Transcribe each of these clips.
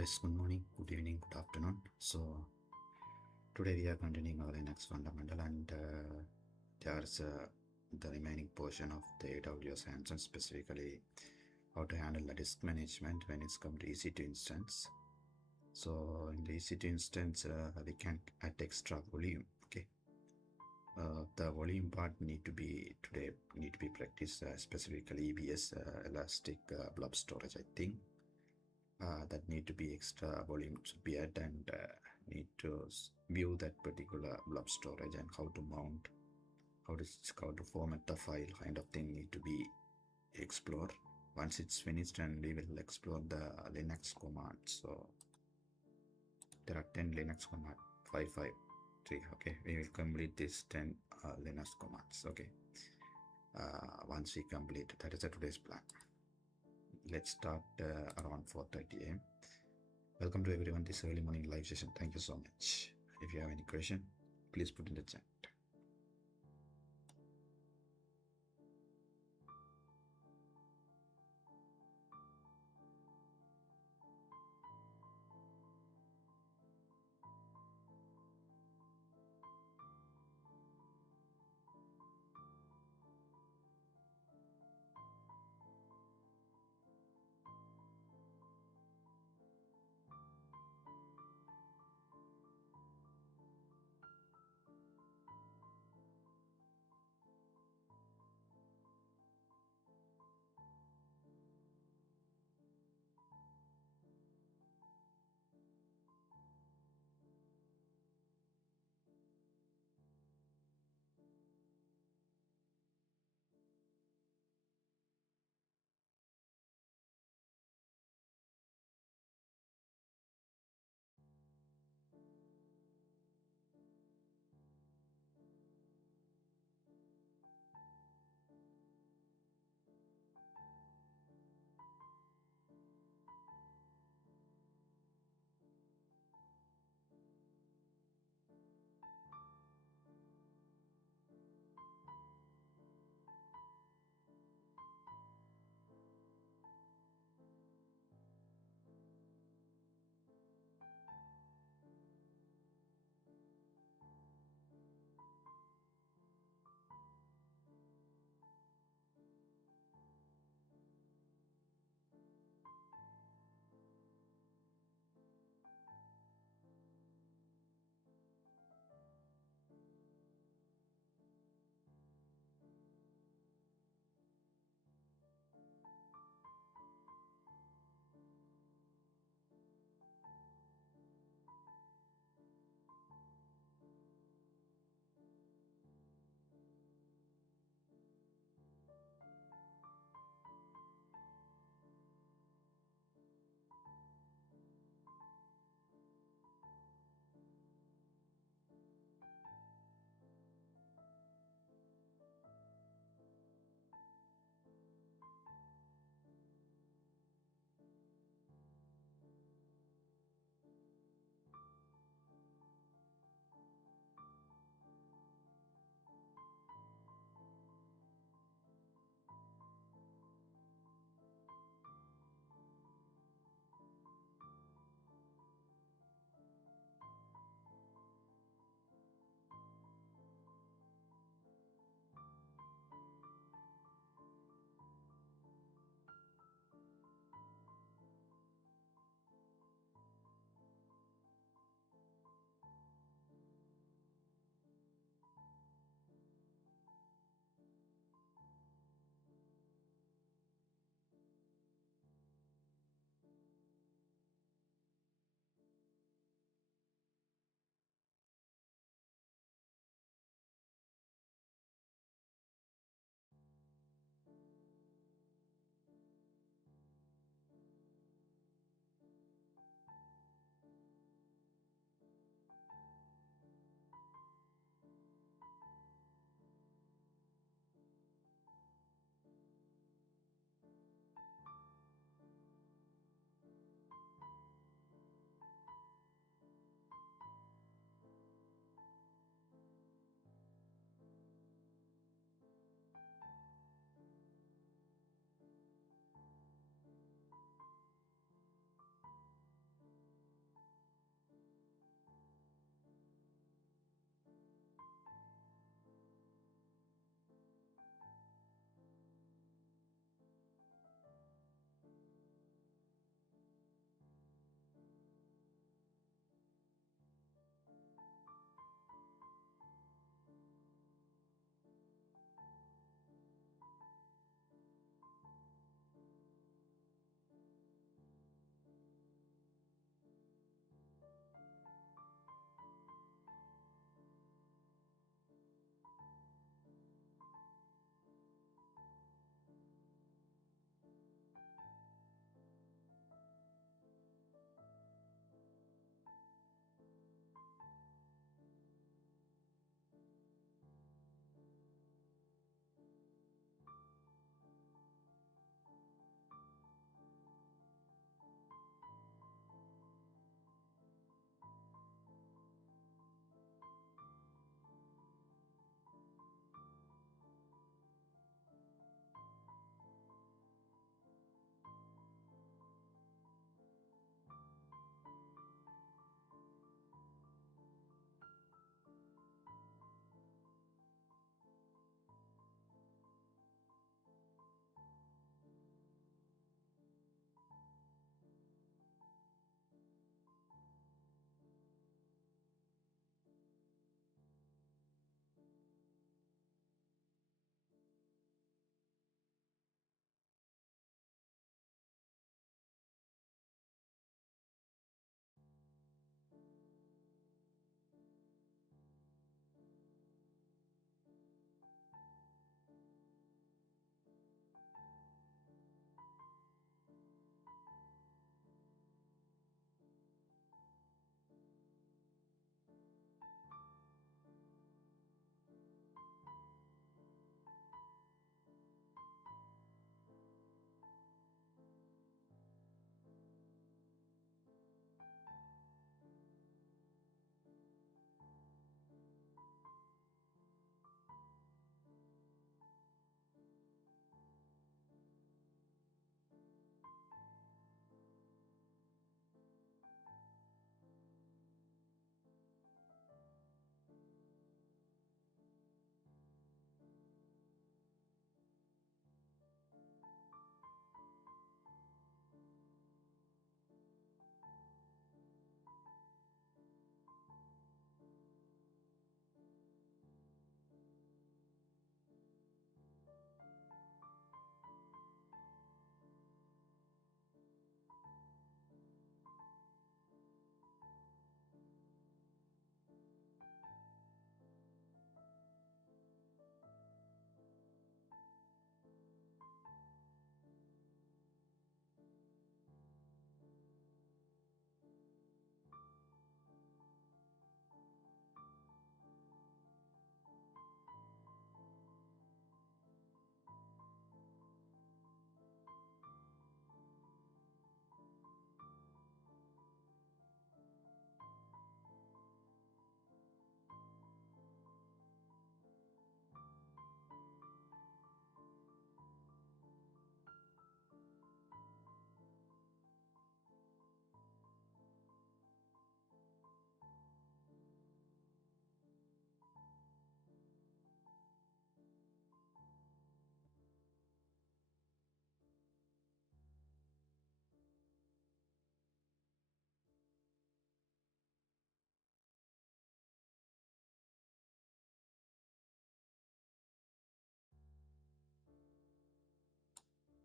guys, good morning, good evening, good afternoon. So today we are continuing our Linux fundamental, and there's the remaining portion of the AWS hands-on, specifically how to handle the disk management when it's come to EC2 instance. So in the EC2 instance, we can add extra volume. Okay, the volume part need to be practiced, specifically EBS, elastic blob storage, I think. That need to be extra volume should be added, and need to view that particular blob storage and how to mount, how to format the file, kind of thing need to be explored. Once it's finished, and we will explore the Linux commands. So there are 10 Linux command 553. Okay, we will complete this 10 Linux commands. Okay, once we complete, that is today's plan. Let's start around 4:30 a.m. Welcome to everyone this early morning live session. Thank you so much. If you have any question, please put in the chat.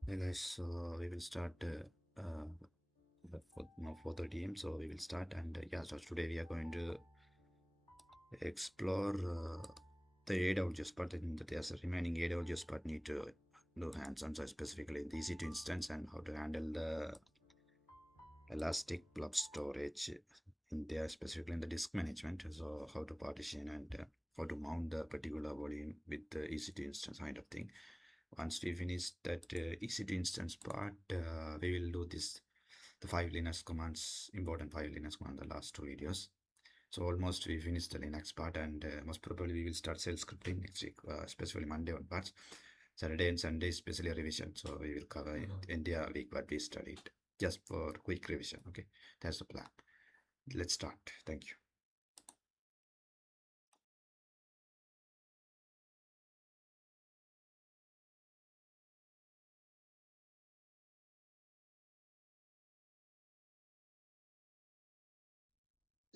Hey guys, so we will start now 4:30 am. So we will start, and yeah, so today we are going to explore the AWS part. And there's a remaining AWS part need to do hands-on, so specifically the EC2 instance and how to handle the elastic blob storage in there, specifically in the disk management. So how to partition and how to mount the particular volume with the EC2 instance kind of thing. Once we finish that EC2 instance part, we will do this the five Linux commands, important five Linux commands, the last two videos. So almost we finished the Linux part, and most probably we will start shell scripting next week, especially Monday on parts. Saturday and Sunday, especially revision. So we will cover entire week what we studied, just for quick revision. Okay, that's the plan. Let's start. Thank you.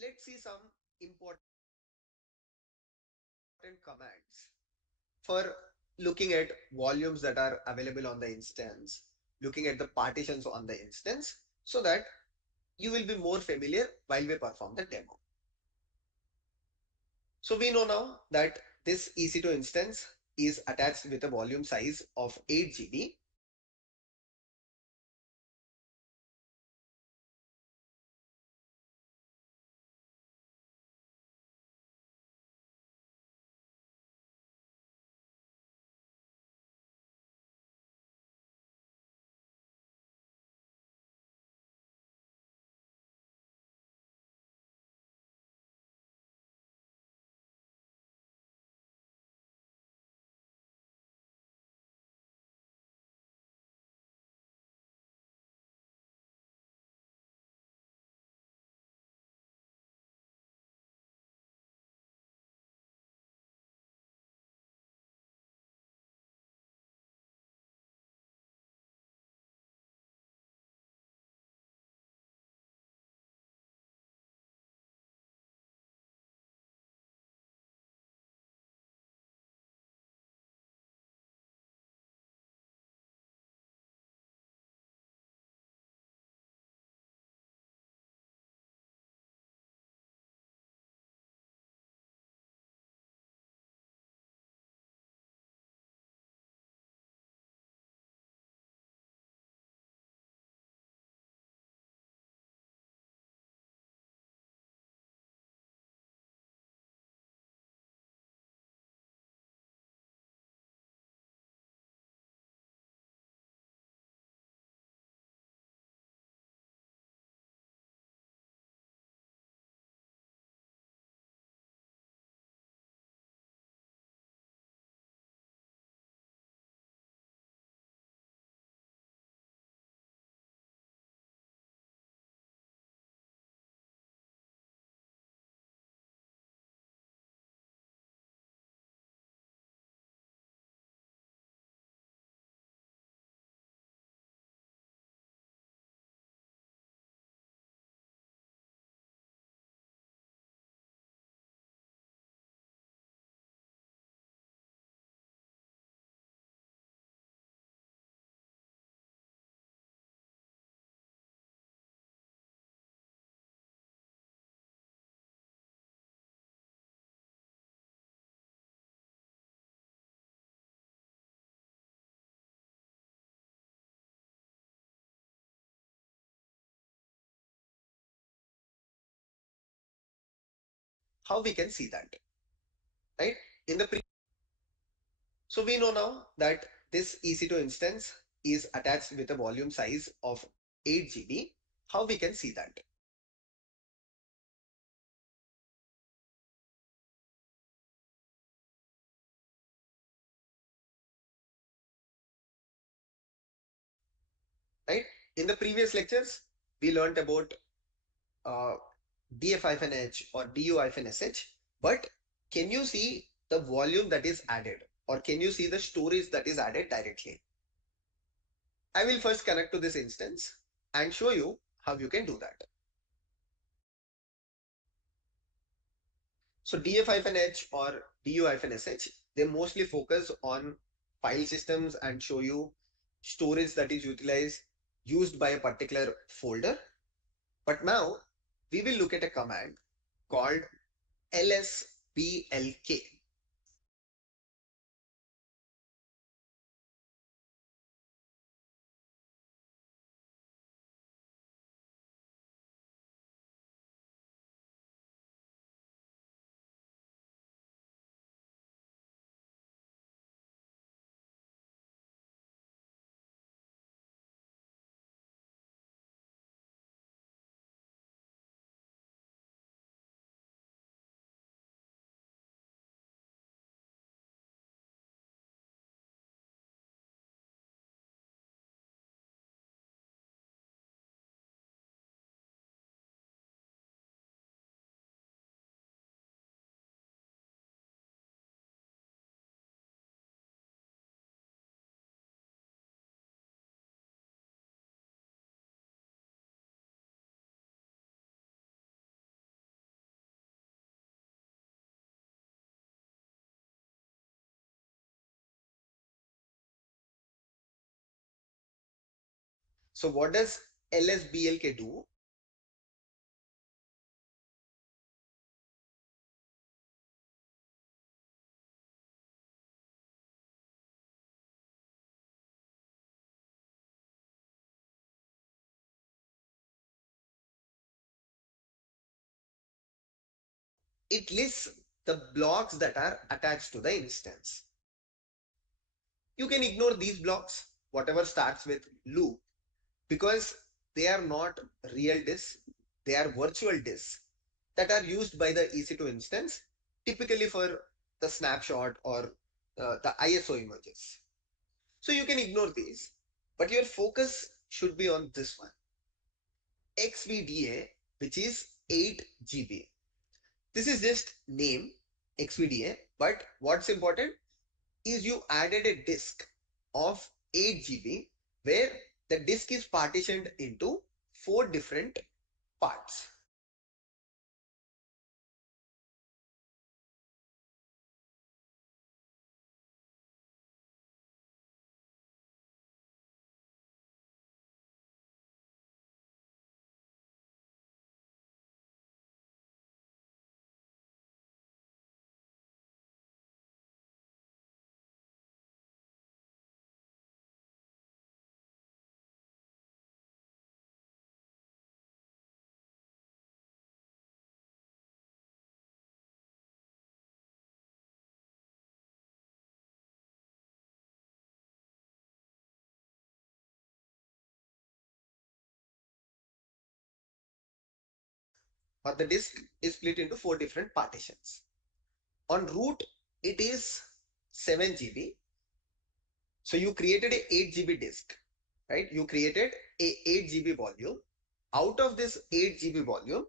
Let's see some important commands for looking at volumes that are available on the instance, looking at the partitions on the instance, so that you will be more familiar while we perform the demo. So we know now that this EC2 instance is attached with a volume size of 8 GB. How we can see that, right? In the So we know now that this EC2 instance is attached with a volume size of 8 GB. How we can see that? Right? In the previous lectures, we learned about uh, df-h or du-sh, but can you see the volume that is added, or can you see the storage that is added directly? I will first connect to this instance and show you how you can do that. So df-h or du-sh, they mostly focus on file systems and show you storage that is utilized, used by a particular folder. But now we will look at a command called lsblk. So what does lsblk do? It lists the blocks that are attached to the instance. You can ignore these blocks, whatever starts with loop, because they are not real disks, they are virtual disks that are used by the EC2 instance, typically for the snapshot or the ISO images. So you can ignore these, but your focus should be on this one, XVDA, which is 8 GB. This is just name XVDA, but what's important is you added a disk of 8 GB where the disk is partitioned into 4 different parts. Or the disk is split into 4 different partitions. On root, it is 7 GB. So you created a 8 GB disk, right? You created a 8 GB volume. Out of this 8 GB volume,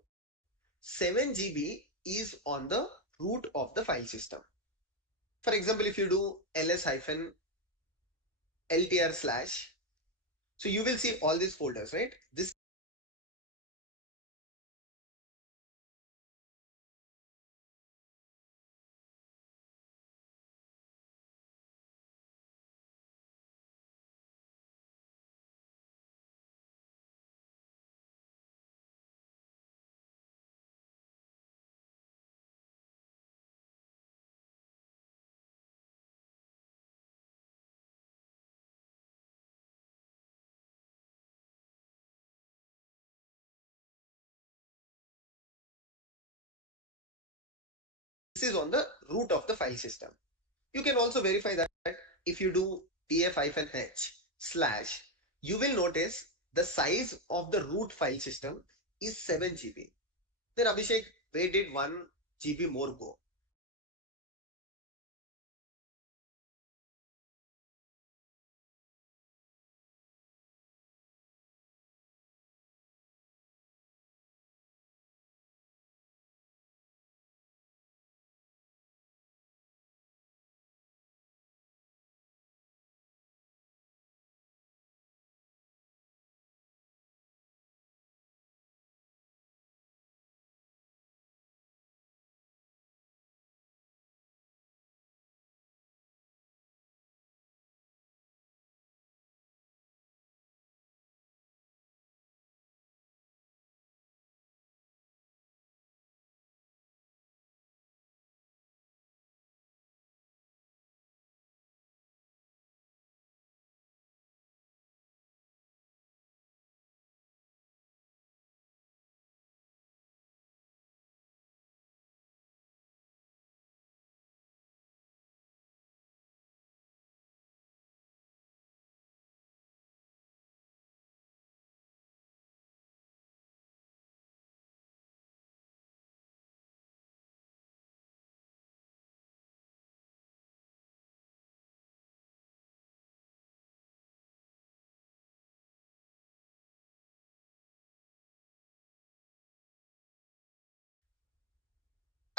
7 GB is on the root of the file system. For example, if you do ls-ltr/, so you will see all these folders, right? This is on the root of the file system. You can also verify that if you do df-h/, you will notice the size of the root file system is 7 GB. Then Abhishek, where did 1 GB more go?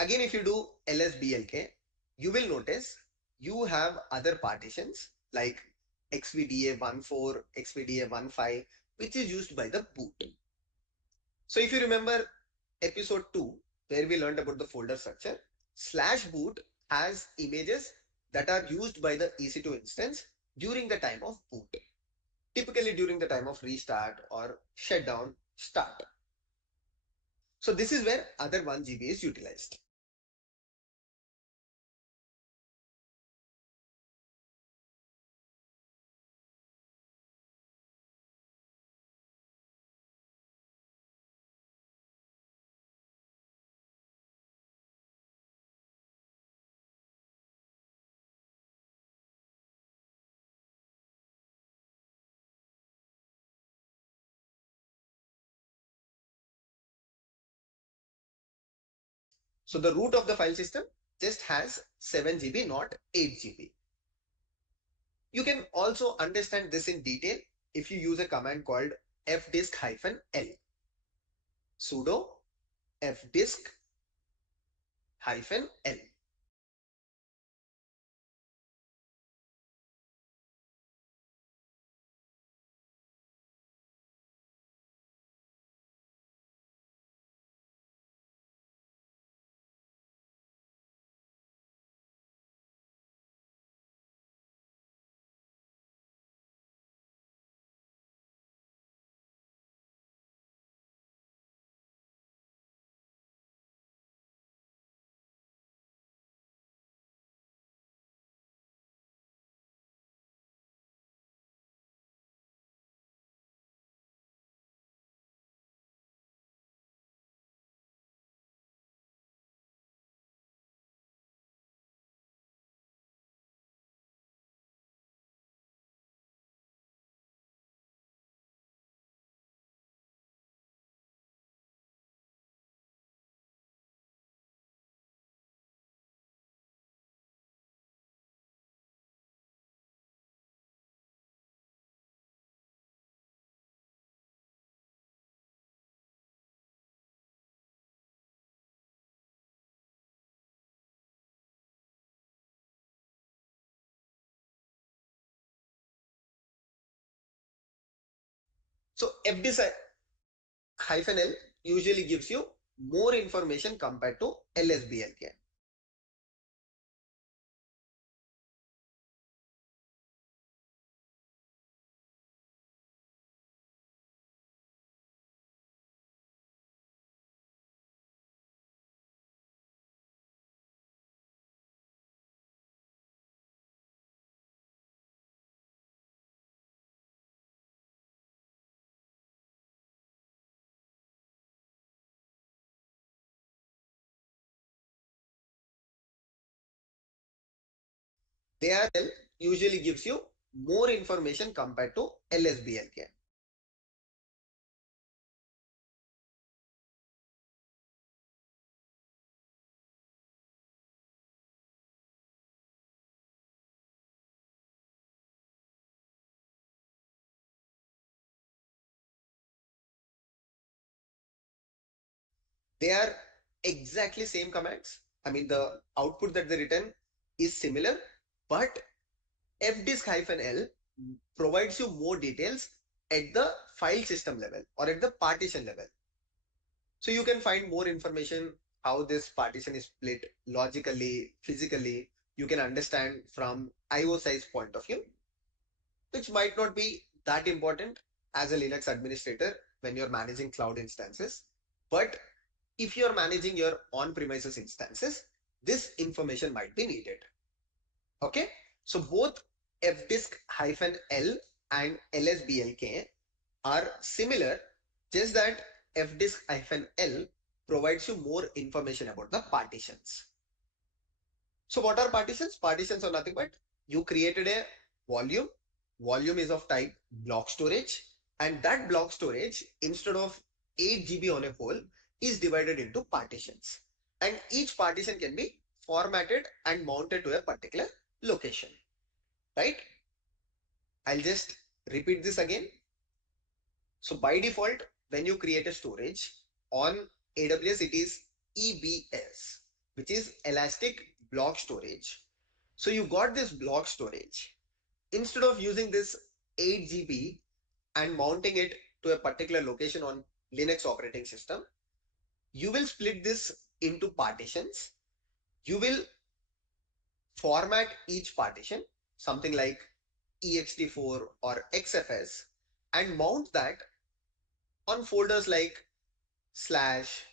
Again, if you do LSBLK, you will notice you have other partitions like XVDA14, XVDA15, which is used by the boot. So if you remember episode 2, where we learned about the folder structure, slash boot has images that are used by the EC2 instance during the time of boot, typically during the time of restart or shutdown start. So this is where other 1 GB is utilized. So the root of the file system just has 7 GB, not 8 GB. You can also understand this in detail if you use a command called fdisk-l. Sudo fdisk-l. So fdisk-l usually gives you more information compared to LSBLK. Their usually gives you more information compared to LSBLK. They are exactly same commands. I mean, the output that they return is similar, but fdisk-l provides you more details at the file system level or at the partition level. So you can find more information how this partition is split logically, physically. You can understand from IO size point of view, which might not be that important as a Linux administrator when you're managing cloud instances. But if you're managing your on-premises instances, this information might be needed. Okay, so both fdisk-l and LSBLK are similar, just that fdisk-l provides you more information about the partitions. So what are partitions? Partitions are nothing but you created a volume. Volume is of type block storage, and that block storage, instead of 8 GB on a whole, is divided into partitions. And each partition can be formatted and mounted to a particular location, right? I'll just repeat this again. So by default, when you create a storage on AWS, it is EBS. which is elastic block storage. So you got this block storage. Instead of using this 8 GB and mounting it to a particular location on Linux operating system, you will split this into partitions. You will format each partition, something like ext4 or xfs, and mount that on folders like slash,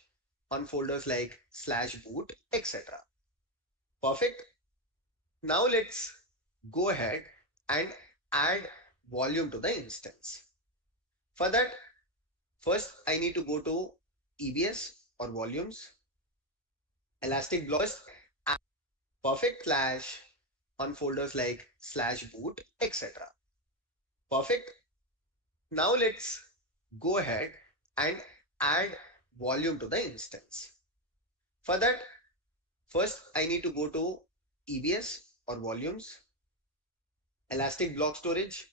on folders like slash boot, etc. Perfect. Now let's go ahead and add volume to the instance. For that, first I need to go to EBS or volumes, elastic blocks, perfect slash on folders like slash boot, etc. Perfect. Now let's go ahead and add volume to the instance. For that, first I need to go to EBS or volumes, elastic block storage,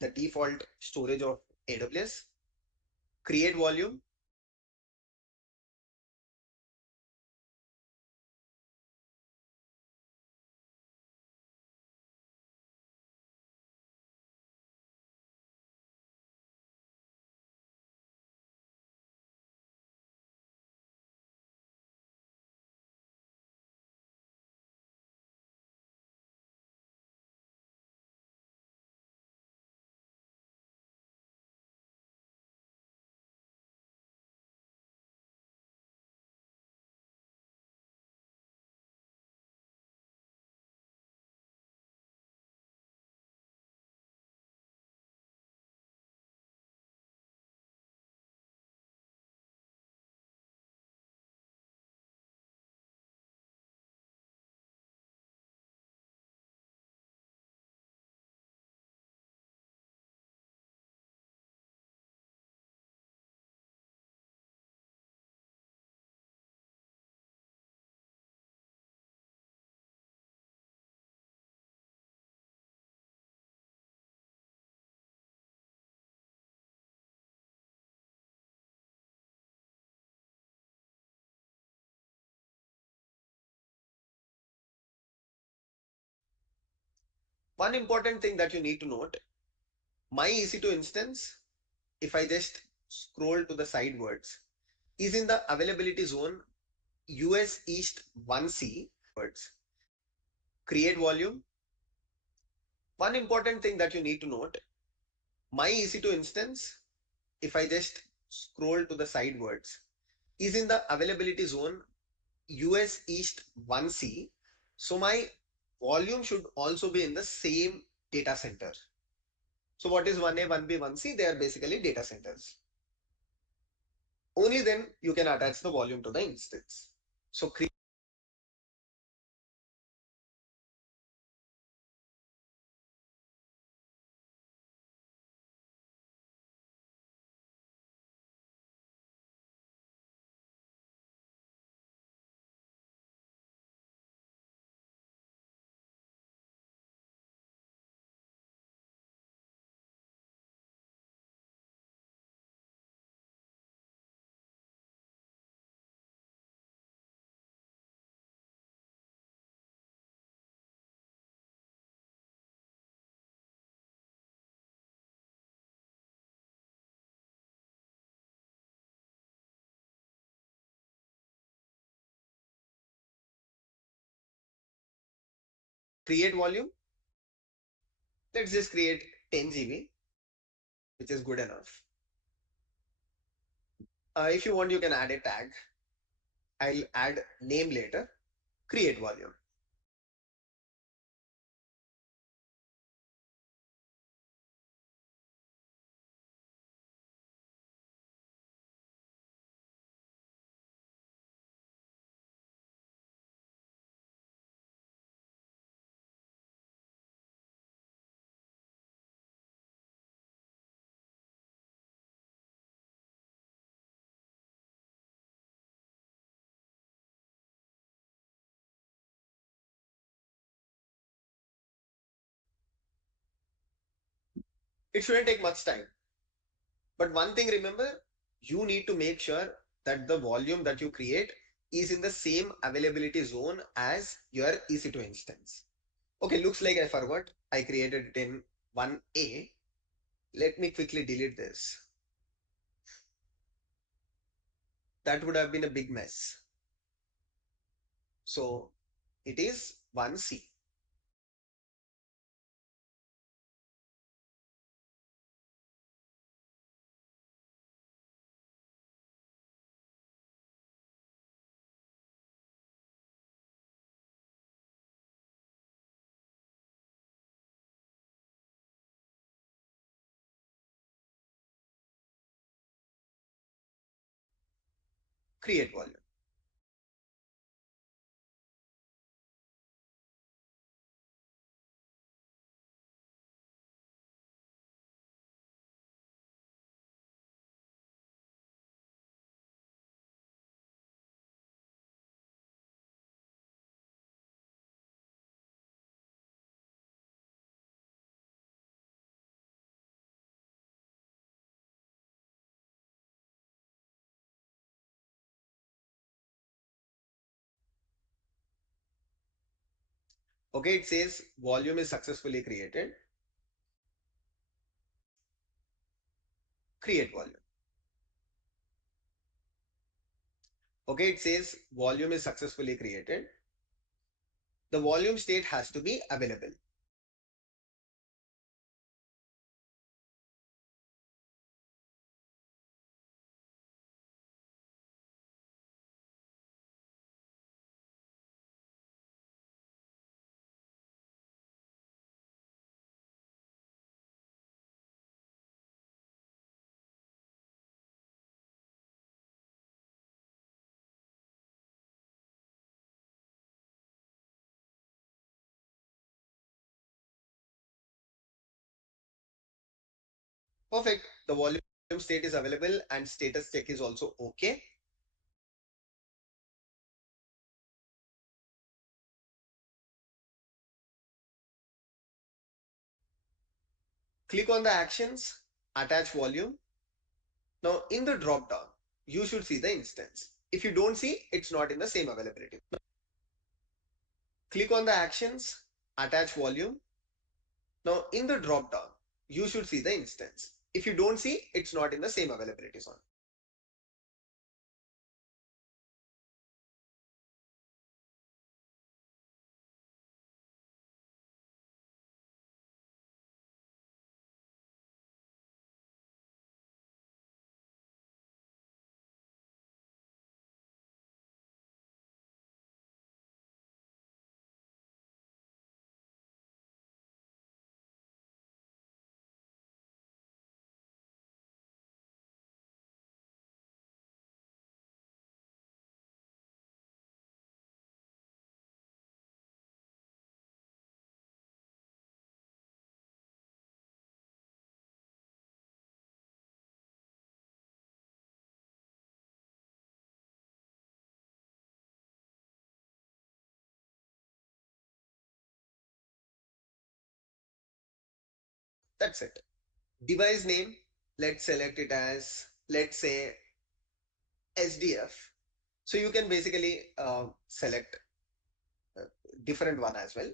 the default storage of AWS, create volume. One important thing that you need to note, my EC2 instance, if I just scroll to the sidewards, is in the availability zone US East 1C. Create volume. One important thing that you need to note, my EC2 instance, if I just scroll to the sidewards, is in the availability zone US East 1C. So my volume should also be in the same data center. So what is 1A, 1B, 1C? They are basically data centers. Only then you can attach the volume to the instance. So create volume. Let's just create 10 GB, which is good enough. If you want, you can add a tag. I'll add name later. Create volume. It shouldn't take much time. But one thing remember, you need to make sure that the volume that you create is in the same availability zone as your EC2 instance. Okay, looks like I forgot. I created it in 1A. Let me quickly delete this. That would have been a big mess. So it is 1C. Create volume. Okay, it says volume is successfully created. Create volume. Okay, it says volume is successfully created. The volume state has to be available. Perfect. The volume state is available and status check is also okay. Click on the actions, attach volume. Now in the drop down, you should see the instance. If you don't see, it's not in the same availability. Click on the actions, attach volume. Now in the drop down, you should see the instance. If you don't see, it's not in the same availability zone. That's it. Device name, let's select it as, let's say, SDF. So you can basically select a different one as well,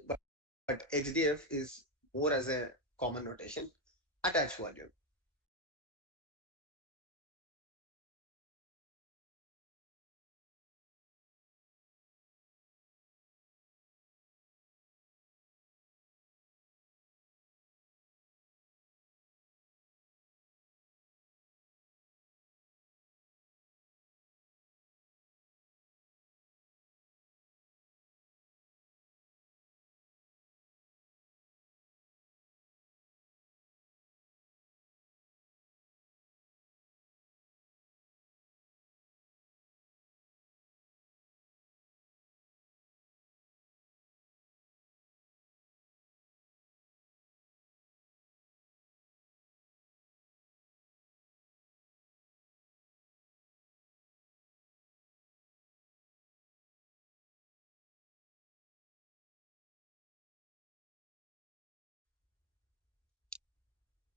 but HDF is more as a common notation. Attach volume.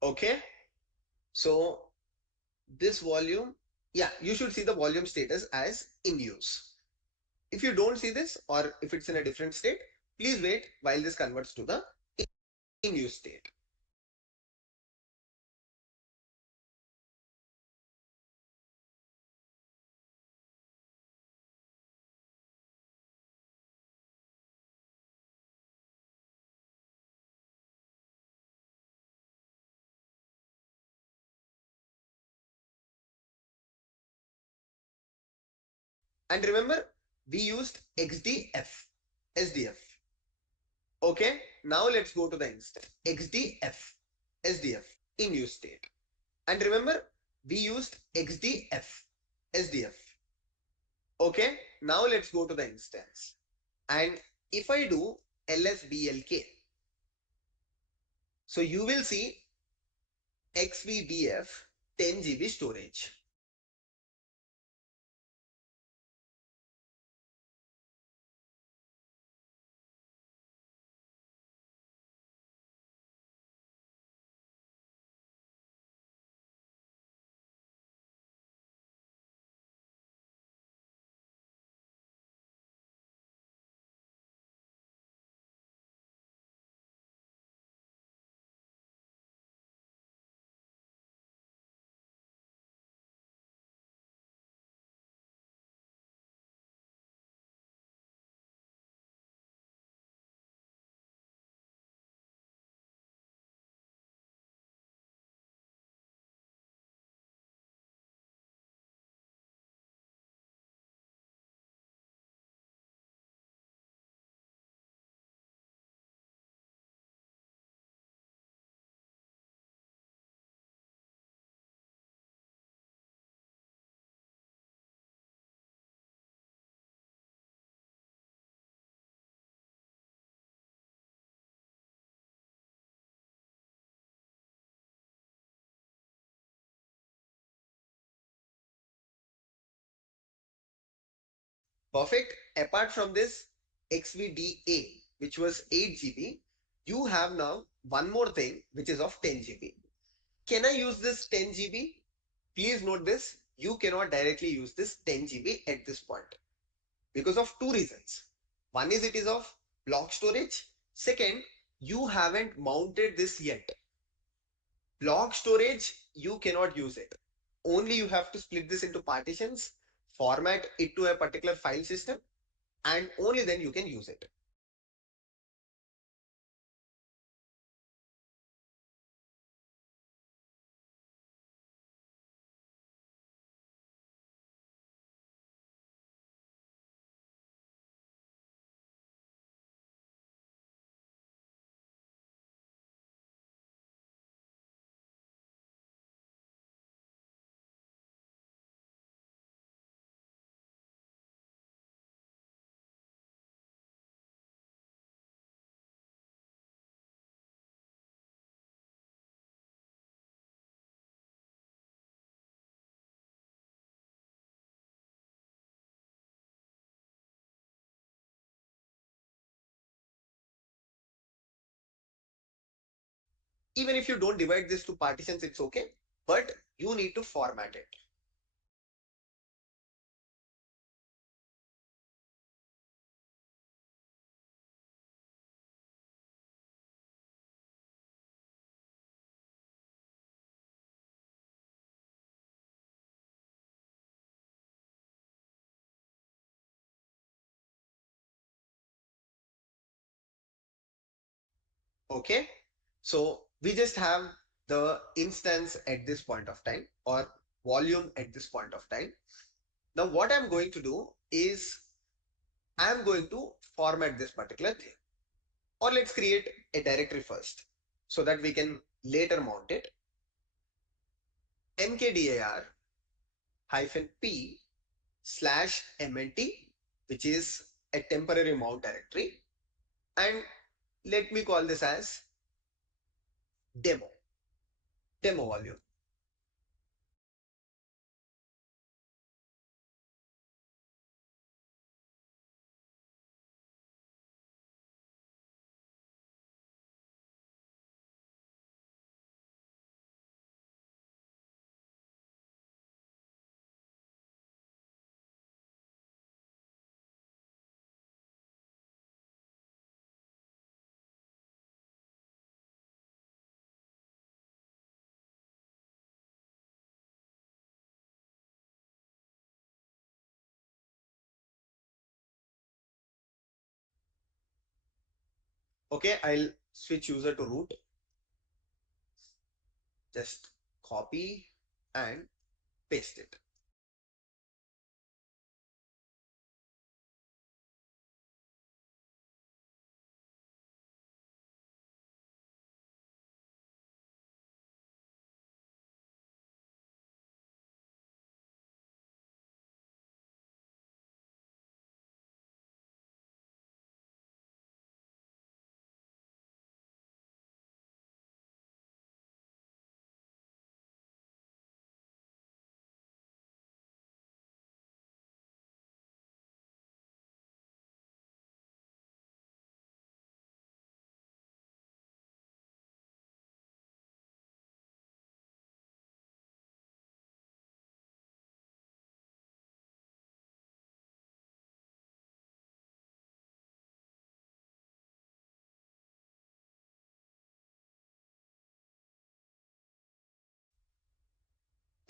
Okay. So this volume, yeah, you should see the volume status as in use. If you don't see this, or if it's in a different state, please wait while this converts to the in use state. And remember, we used XDF, SDF. Okay, now let's go to the instance. XDF, SDF, in use state. And remember, we used XDF, SDF. Okay, now let's go to the instance. And if I do lsblk, so you will see xvdf 10 GB storage. Perfect. Apart from this xvda, which was 8 GB, you have now one more thing which is of 10 GB. Can I use this 10 GB? Please note this, you cannot directly use this 10 GB at this point because of two reasons. One is it is of block storage. Second, you haven't mounted this yet. Block storage, you cannot use it. Only you have to split this into partitions, format it to a particular file system, and only then you can use it. Even if you don't divide this to partitions, it's okay, but you need to format it. Okay, so we just have the instance at this point of time, or volume at this point of time. Now what I'm going to do is I'm going to format this particular thing, or let's create a directory first so that we can later mount it. mkdir -p /mnt, which is a temporary mount directory, and let me call this as demo volume. Okay, I'll switch user to root. Just copy and paste it.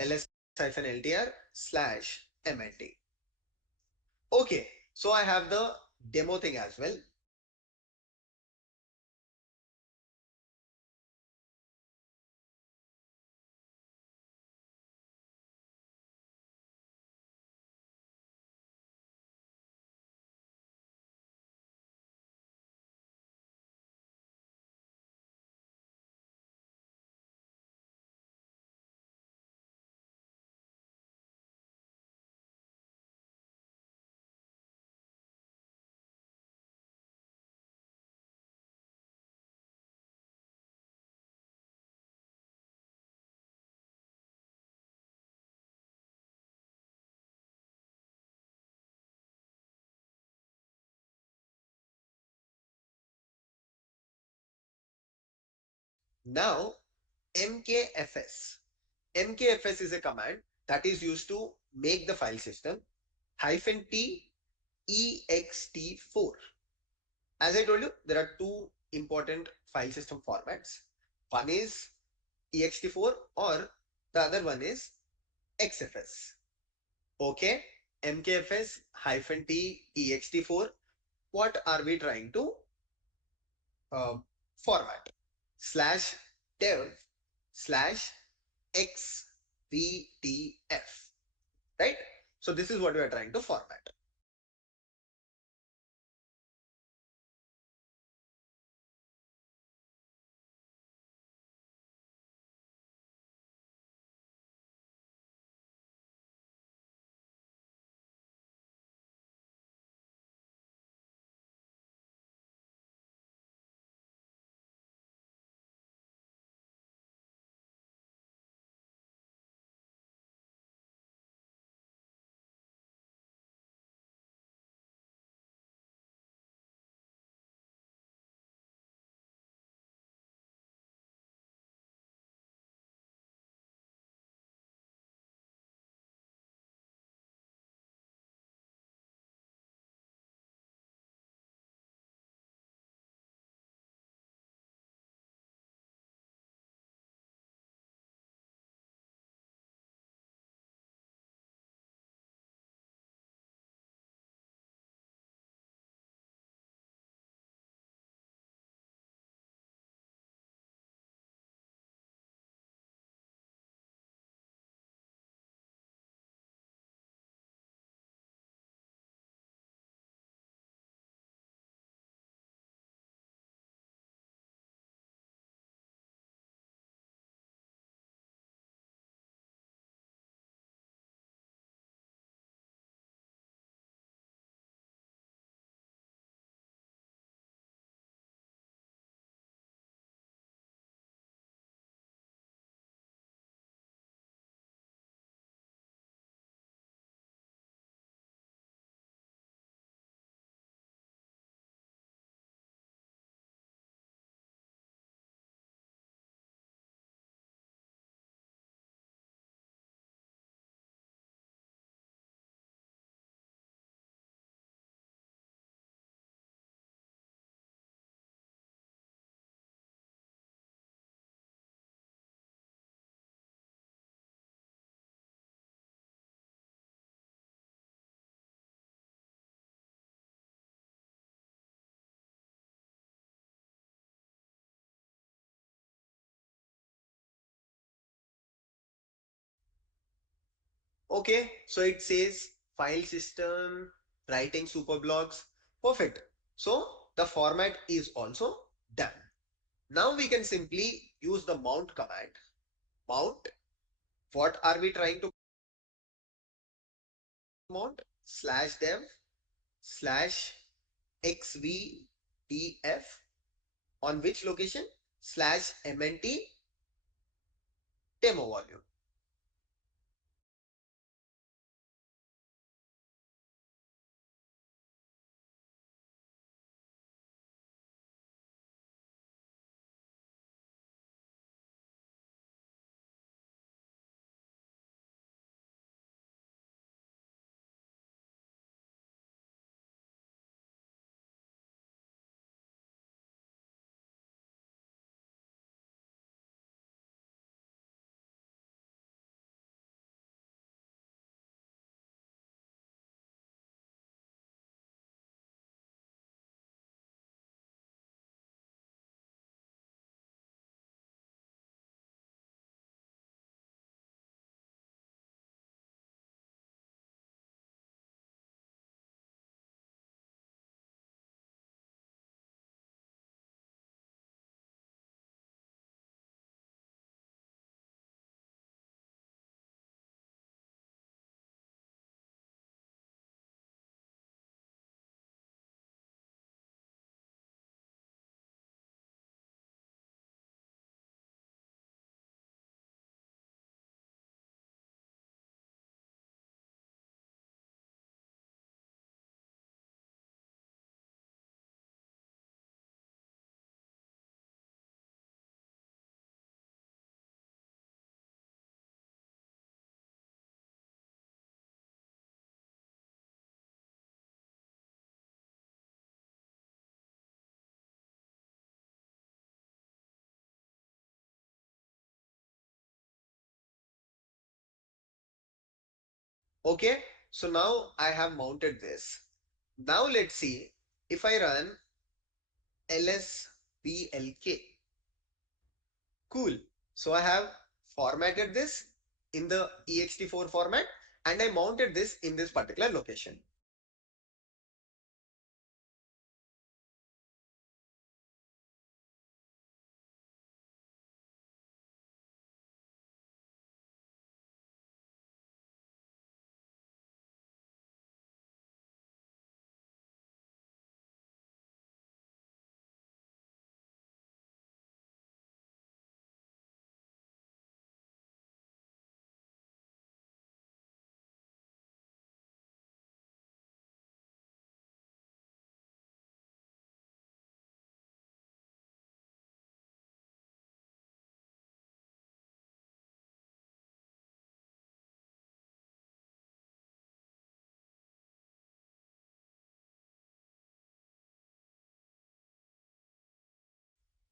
ls-ltr/mnt. Okay, so I have the demo thing as well. Now, mkfs. mkfs is a command that is used to make the file system -t ext4. As I told you, there are two important file system formats. One is ext4 or the other one is xfs. Okay, mkfs-t ext4. What are we trying to uh, format? /dev/xvdf. Right? So this is what we are trying to format. Okay, so it says file system, writing super blocks. Perfect. So the format is also done. Now we can simply use the mount command. Mount, what are we trying to mount? Slash dev slash xvdf on which location? Slash mnt demo volume. Okay, so now I have mounted this. Now let's see if I run lsblk. Cool. So I have formatted this in the ext4 format and I mounted this in this particular location.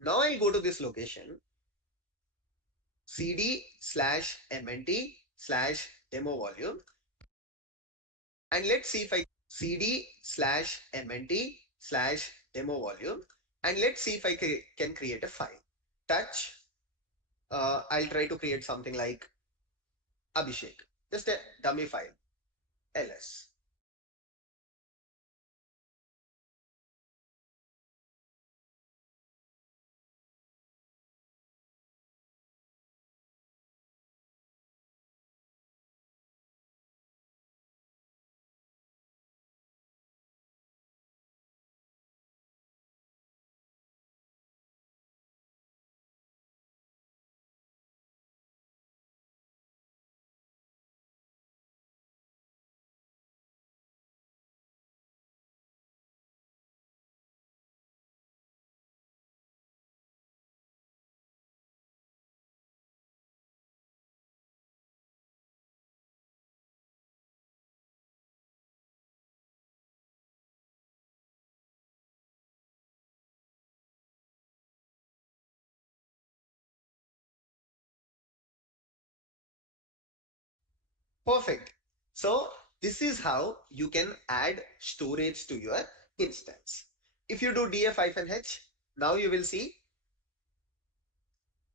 Now I'll go to this location, cd slash mnt slash demo volume, and let's see if I cd slash mnt slash demo volume, and let's see if I can create a file. Touch. I'll try to create something like Abhishek, just a dummy file, ls. Perfect. So this is how you can add storage to your instance. If you do df-h, now you will see.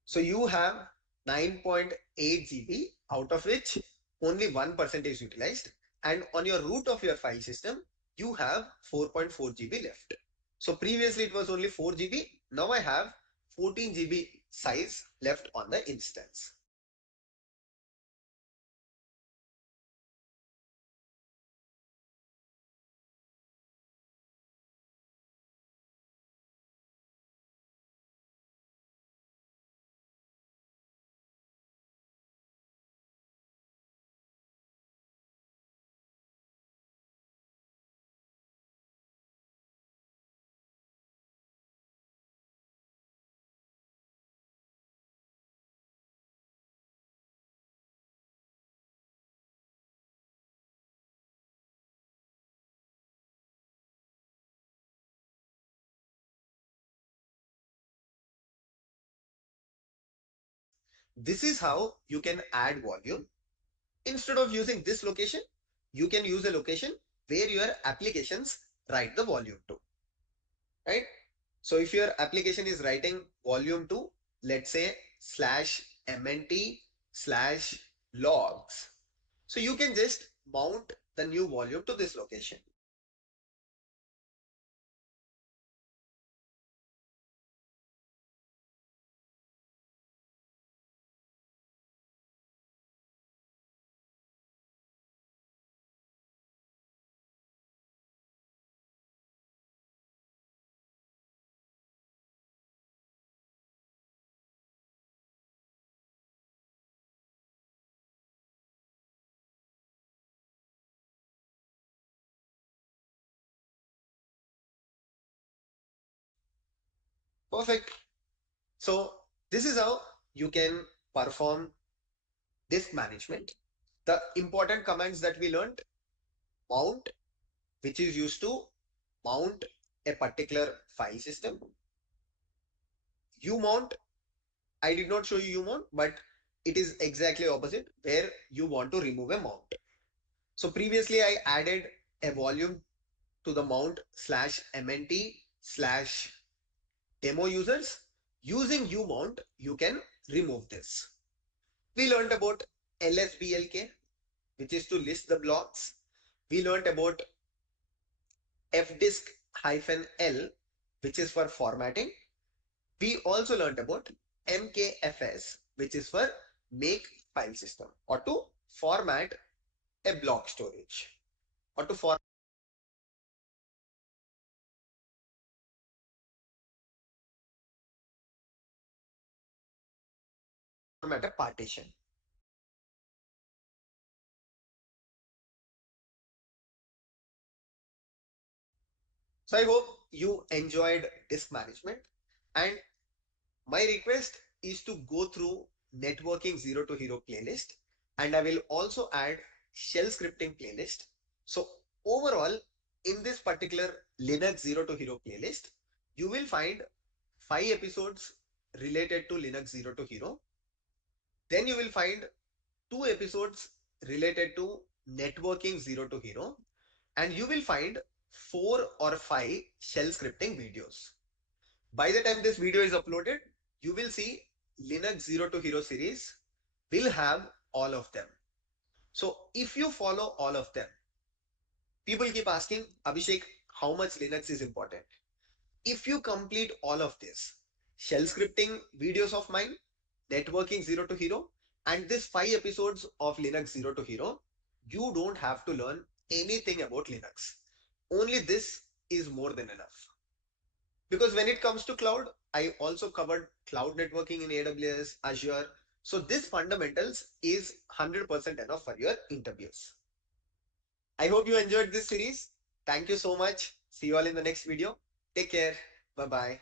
So you have 9.8 GB, out of which only 1% is utilized. And on your root of your file system, you have 4.4 GB left. So previously it was only 4 GB. Now I have 14 GB size left on the instance. This is how you can add volume. Instead of using this location, you can use a location where your applications write the volume to, right? So if your application is writing volume to, let's say /mnt /logs, so you can just mount the new volume to this location. Perfect. So this is how you can perform disk management. The important commands that we learned: mount, which is used to mount a particular file system. Umount, I did not show you umount, but it is exactly opposite, where you want to remove a mount. So previously I added a volume to the mount /mnt /demo users. Using umount, you can remove this. We learned about lsblk, which is to list the blocks. We learned about fdisk-l, which is for formatting. We also learned about mkfs, which is for make file system, or to format a block storage, or to format a partition. So I hope you enjoyed disk management, and my request is to go through networking zero to hero playlist, and I will also add shell scripting playlist. So overall, in this particular Linux zero to hero playlist, you will find 5 episodes related to Linux zero to hero. Then you will find 2 episodes related to networking zero to hero, and you will find 4 or 5 shell scripting videos. By the time this video is uploaded, you will see Linux zero to hero series will have all of them. So if you follow all of them, people keep asking, Abhishek, how much Linux is important? If you complete all of this, shell scripting videos of mine, networking zero to hero, and this 5 episodes of Linux zero to hero, you don't have to learn anything about Linux. Only this is more than enough. Because when it comes to cloud, I also covered cloud networking in AWS, Azure. So this fundamentals is 100% enough for your interviews. I hope you enjoyed this series. Thank you so much. See you all in the next video. Take care. Bye bye.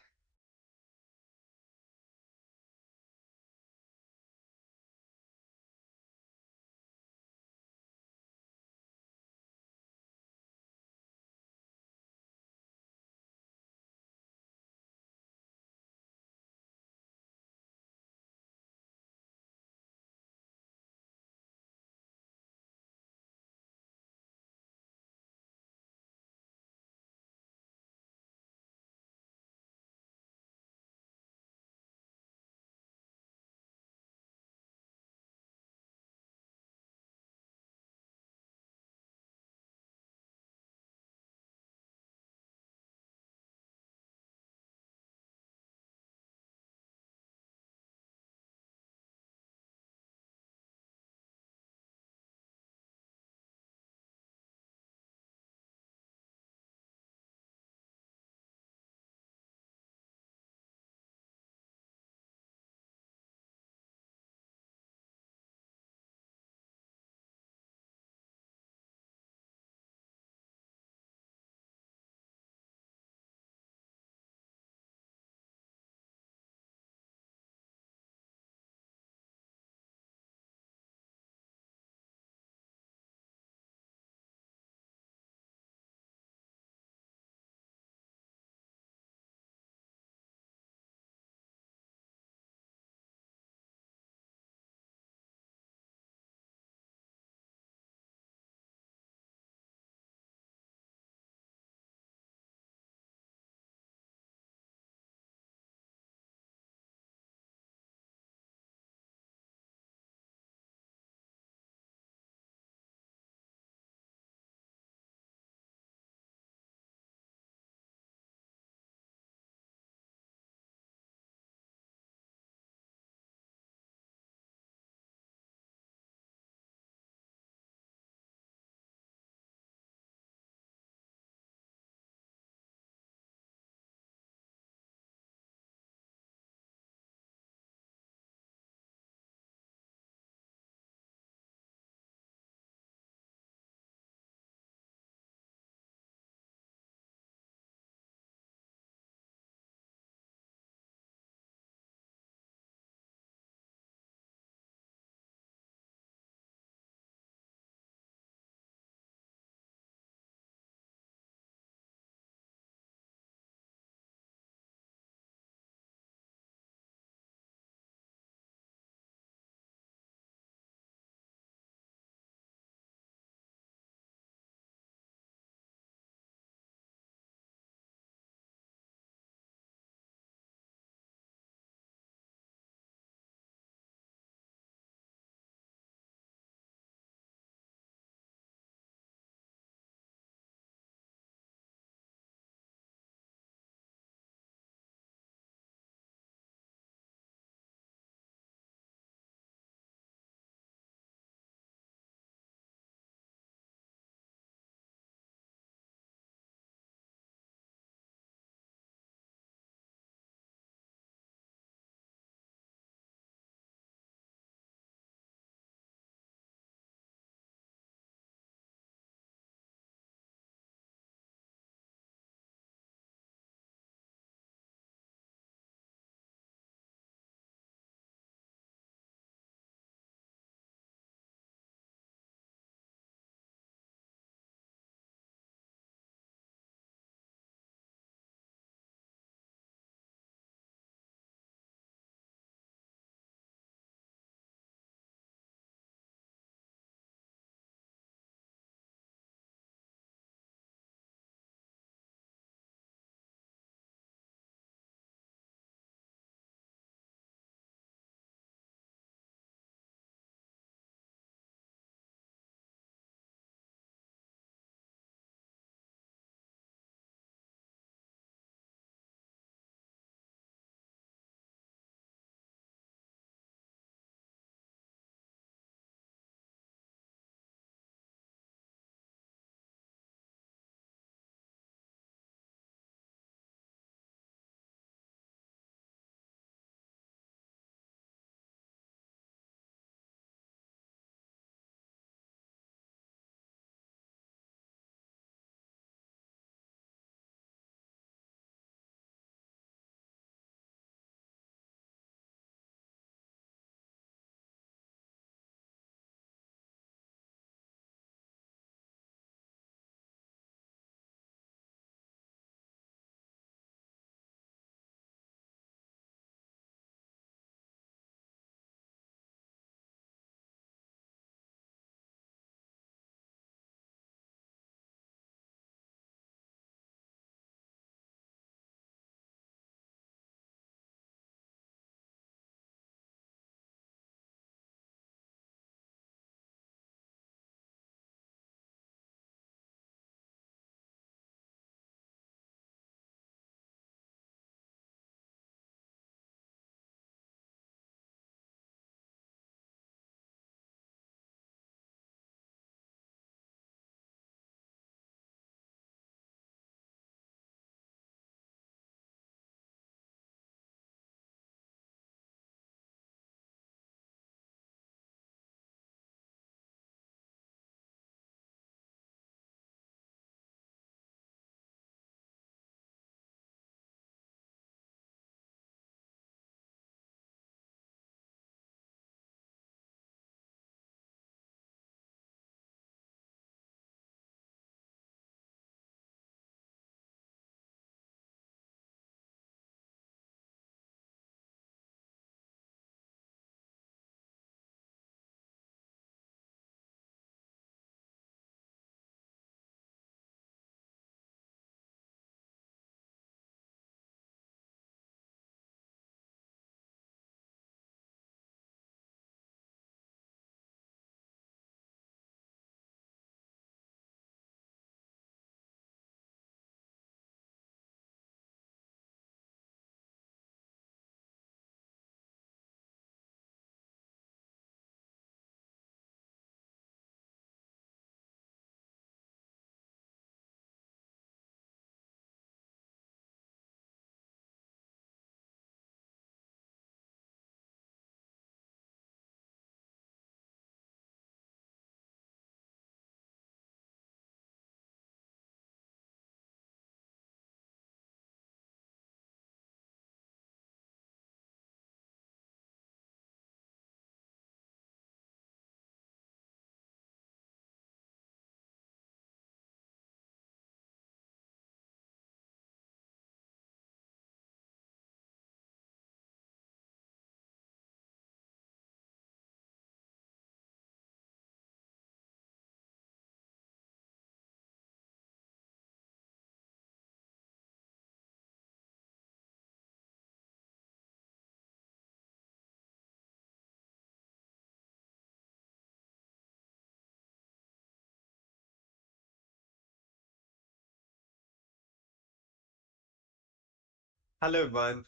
Hello everyone,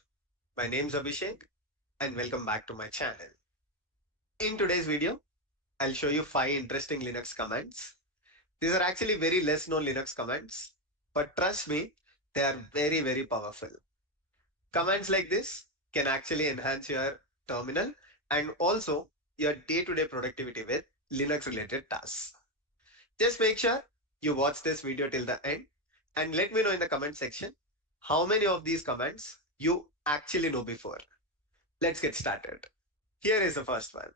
my name is Abhishek and welcome back to my channel. In today's video, I'll show you 5 interesting Linux commands. These are actually very less known Linux commands, but trust me, they are very powerful. Commands like this can actually enhance your terminal and also your day-to-day productivity with Linux related tasks. Just make sure you watch this video till the end and let me know in the comment section how many of these commands you actually know before. Let's get started. Here is the first one.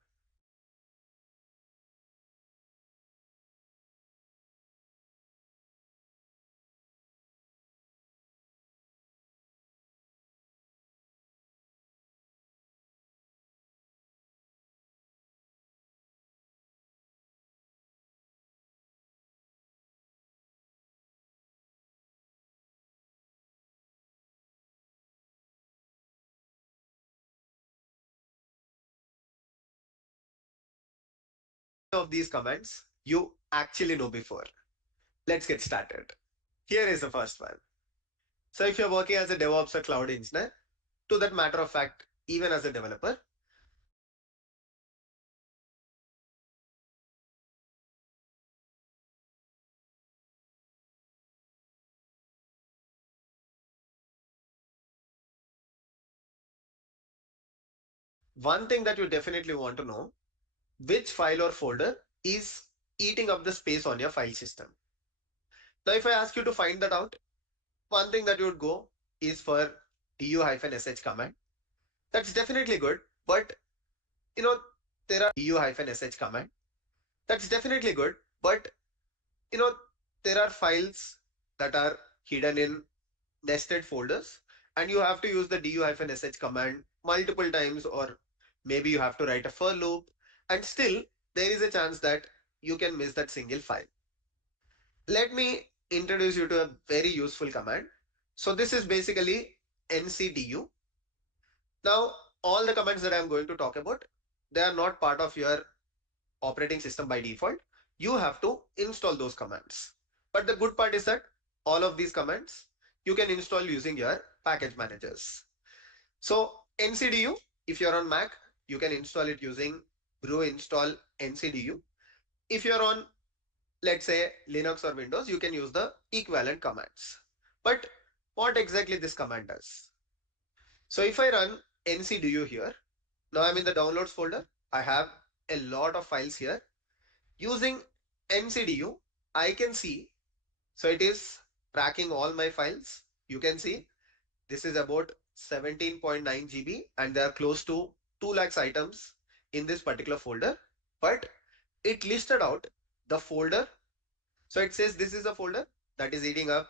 Of these commands you actually know before. Let's get started. Here is the first one. So if you're working as a DevOps or cloud engineer, to that matter of fact, even as a developer, one thing that you definitely want to know, which file or folder is eating up the space on your file system. Now, if I ask you to find that out, one thing that you would go is for du-sh command. That's definitely good, but you know, there are du-sh command. That's definitely good, but you know, there are files that are hidden in nested folders, and you have to use the du-sh command multiple times, or maybe you have to write a for loop, and still there is a chance that you can miss that single file. Let me introduce you to a very useful command. So this is basically ncdu. Now, all the commands that I'm going to talk about, they are not part of your operating system by default. You have to install those commands. But the good part is that all of these commands you can install using your package managers. So ncdu, if you're on Mac, you can install it using brew install ncdu. If you're on, let's say, Linux or Windows, you can use the equivalent commands. But what exactly this command does? So if I run ncdu here, now I'm in the downloads folder. I have a lot of files here. Using ncdu, I can see, so it is tracking all my files. You can see this is about 17.9 GB and there are close to 2 lakhs items in this particular folder. But it listed out the folder. So it says this is a folder that is eating up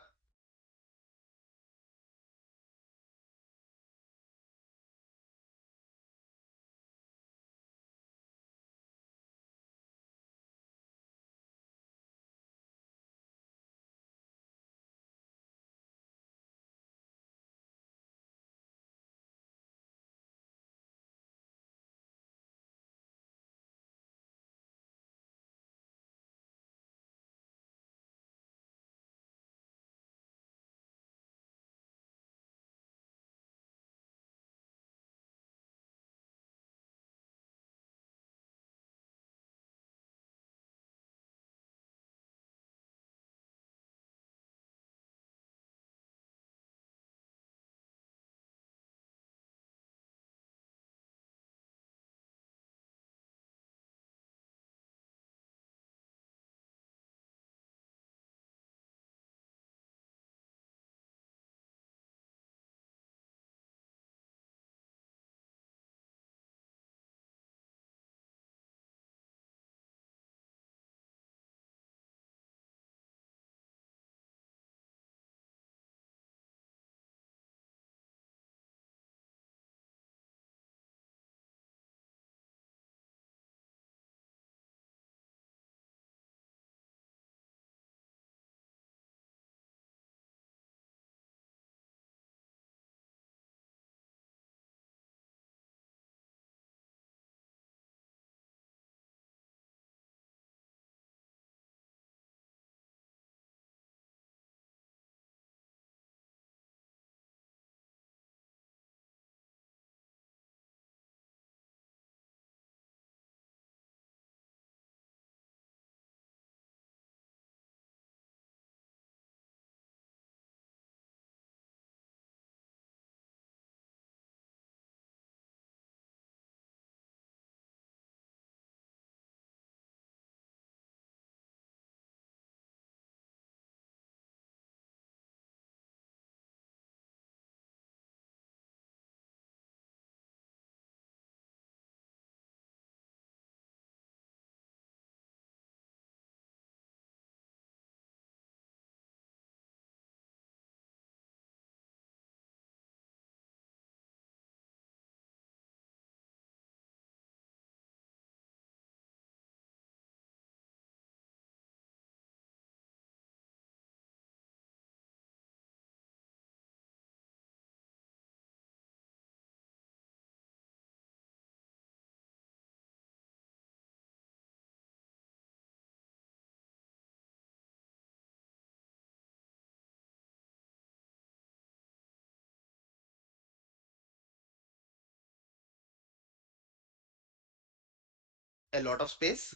a lot of space.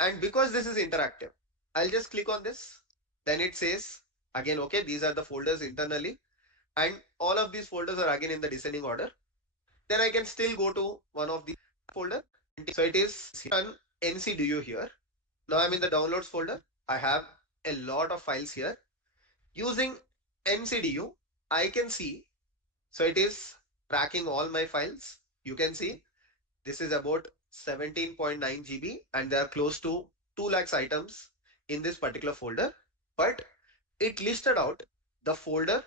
And because this is interactive, I'll just click on this. Then it says again, okay, these are the folders internally, and all of these folders are again in the descending order. Then I can still go to one of the folder. So it is run NCDU here. Now I'm in the downloads folder. I have a lot of files here. Using NCDU, I can see. So it is tracking all my files. You can see this is about 17.9 GB and there are close to 2 lakhs items in this particular folder. But it listed out the folder.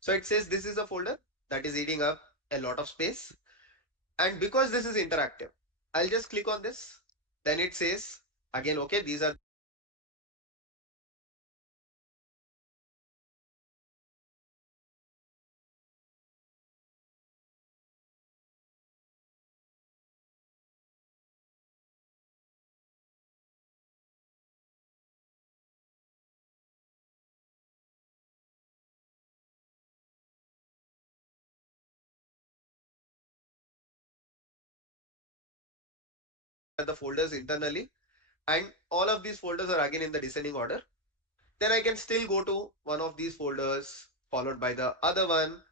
So it says this is a folder that is eating up a lot of space. And because this is interactive, I'll just click on this. Then it says again, okay, these are the folders internally, and all of these folders are again in the descending order. Then I can still go to one of these folders, followed by the other one,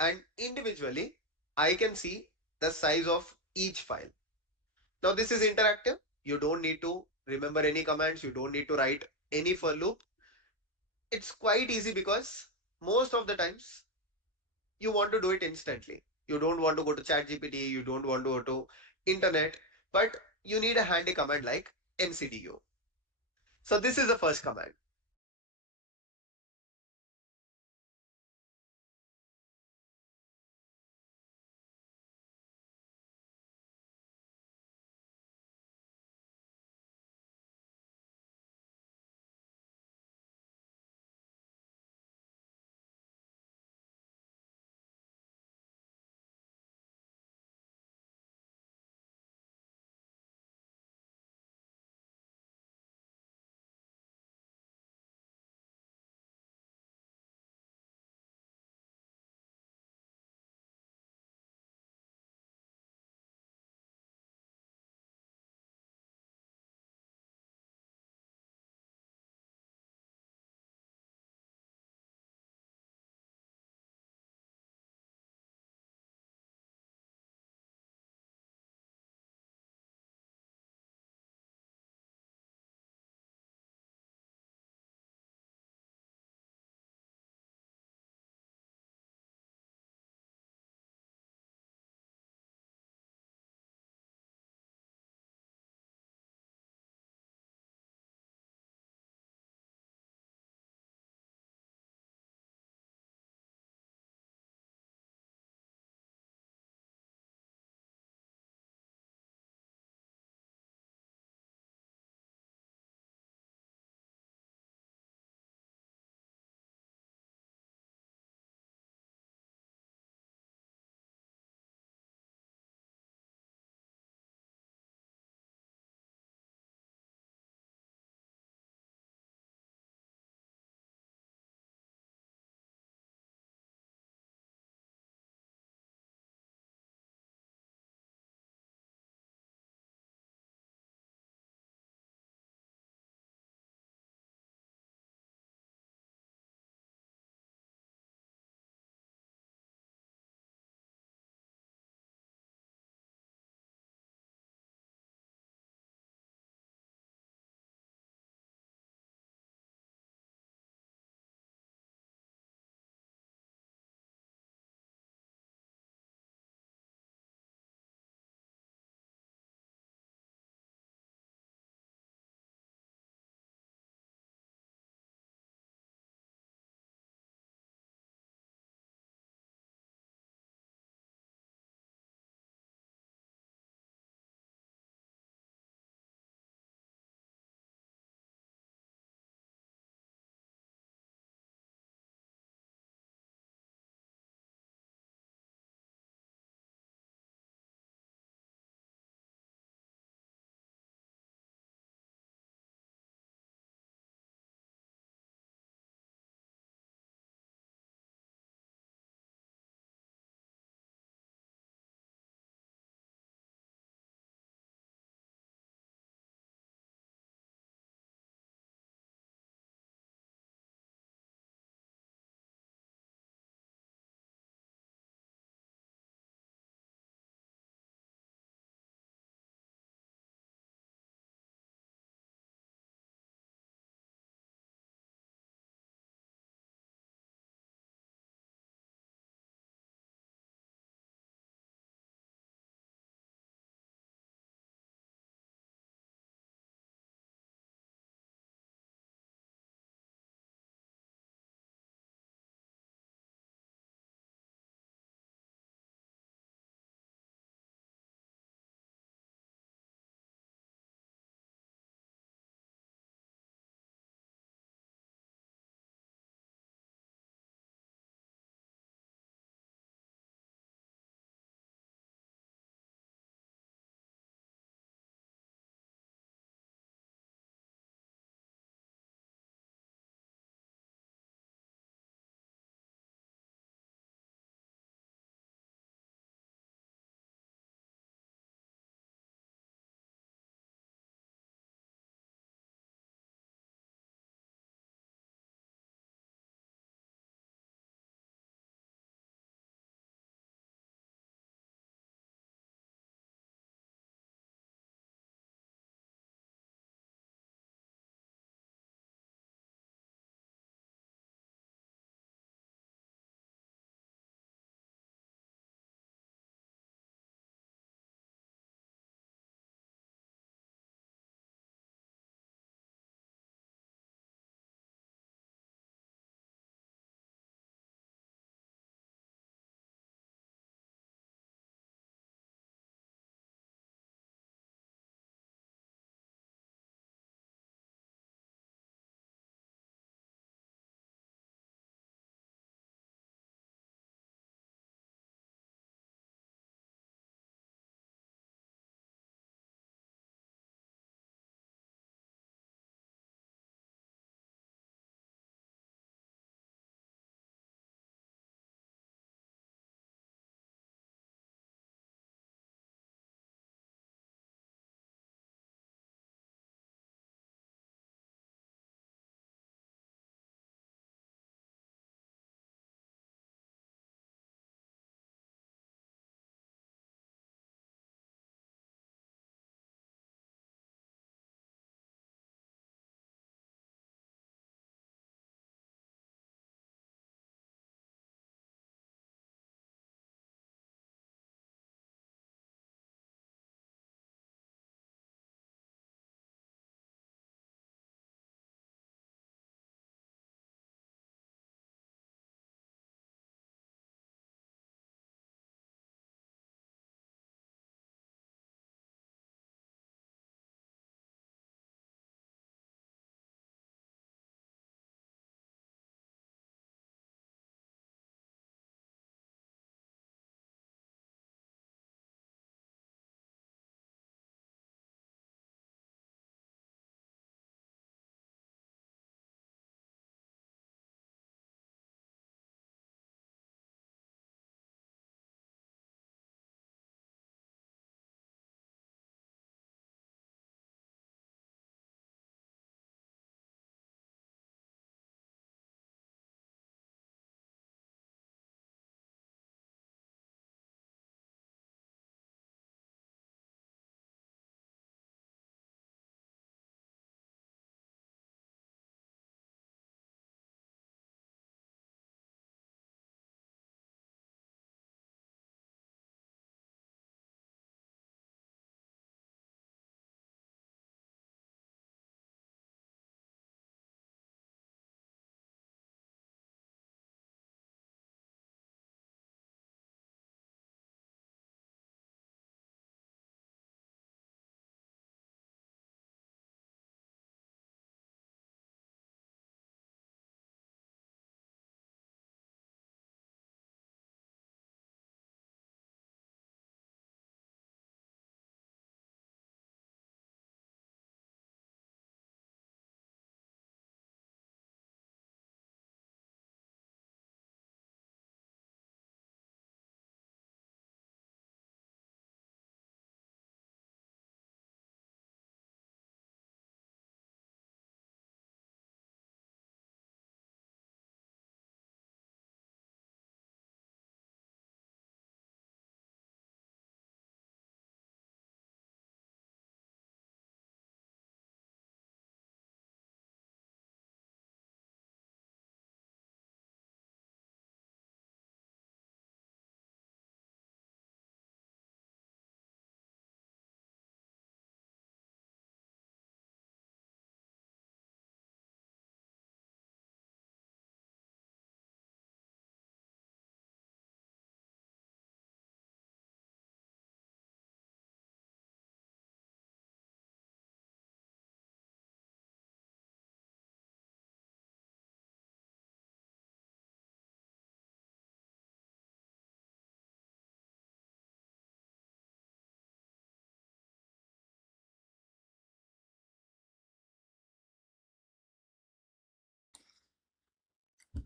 and individually I can see the size of each file. Now this is interactive. You don't need to remember any commands. You don't need to write any for loop. It's quite easy because most of the times you want to do it instantly. You don't want to go to ChatGPT. You don't want to go to internet, but you need a handy command like MCDU. So this is the first command.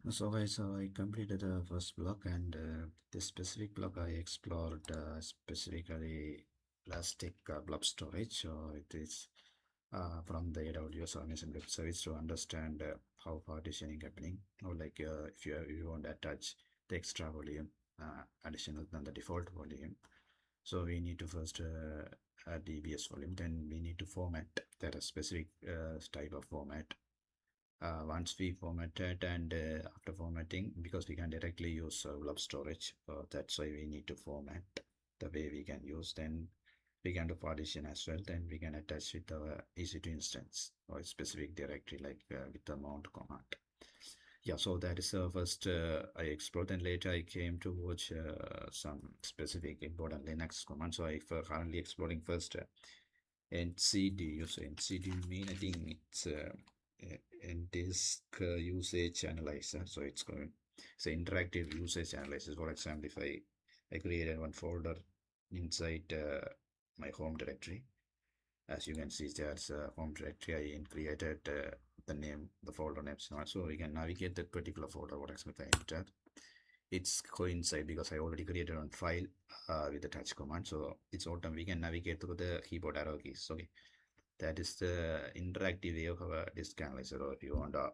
So guys, I completed the first block, and this specific block I explored specifically plastic blob storage. So it is from the AWS or Amazon Web Service to understand how partitioning happening, or like if you want to attach the extra volume additional than the default volume. So we need to first add the EBS volume, then we need to format that a specific type of format. Once we formatted, and after formatting, because we can directly use blob storage, that's why we need to format the way we can use. Then we can do partition as well. Then we can attach with our EC2 instance or a specific directory, like with the mount command. Yeah, so that is first I explored, and later I came to watch some specific important Linux commands. So I currently exploring first NCDU. So NCDU mean, I think it's in disk usage analyzer. So it's going, it's an interactive usage analysis. For example, if I created one folder inside my home directory, as you can see, there's a home directory. I created the name, the folder name, so we can navigate that particular folder. What if I enter, it's coincide because I already created one file with the touch command, so it's autumn. We can navigate through the keyboard arrow keys. Okay, that is the interactive way of our disk analyzer. Or if you want to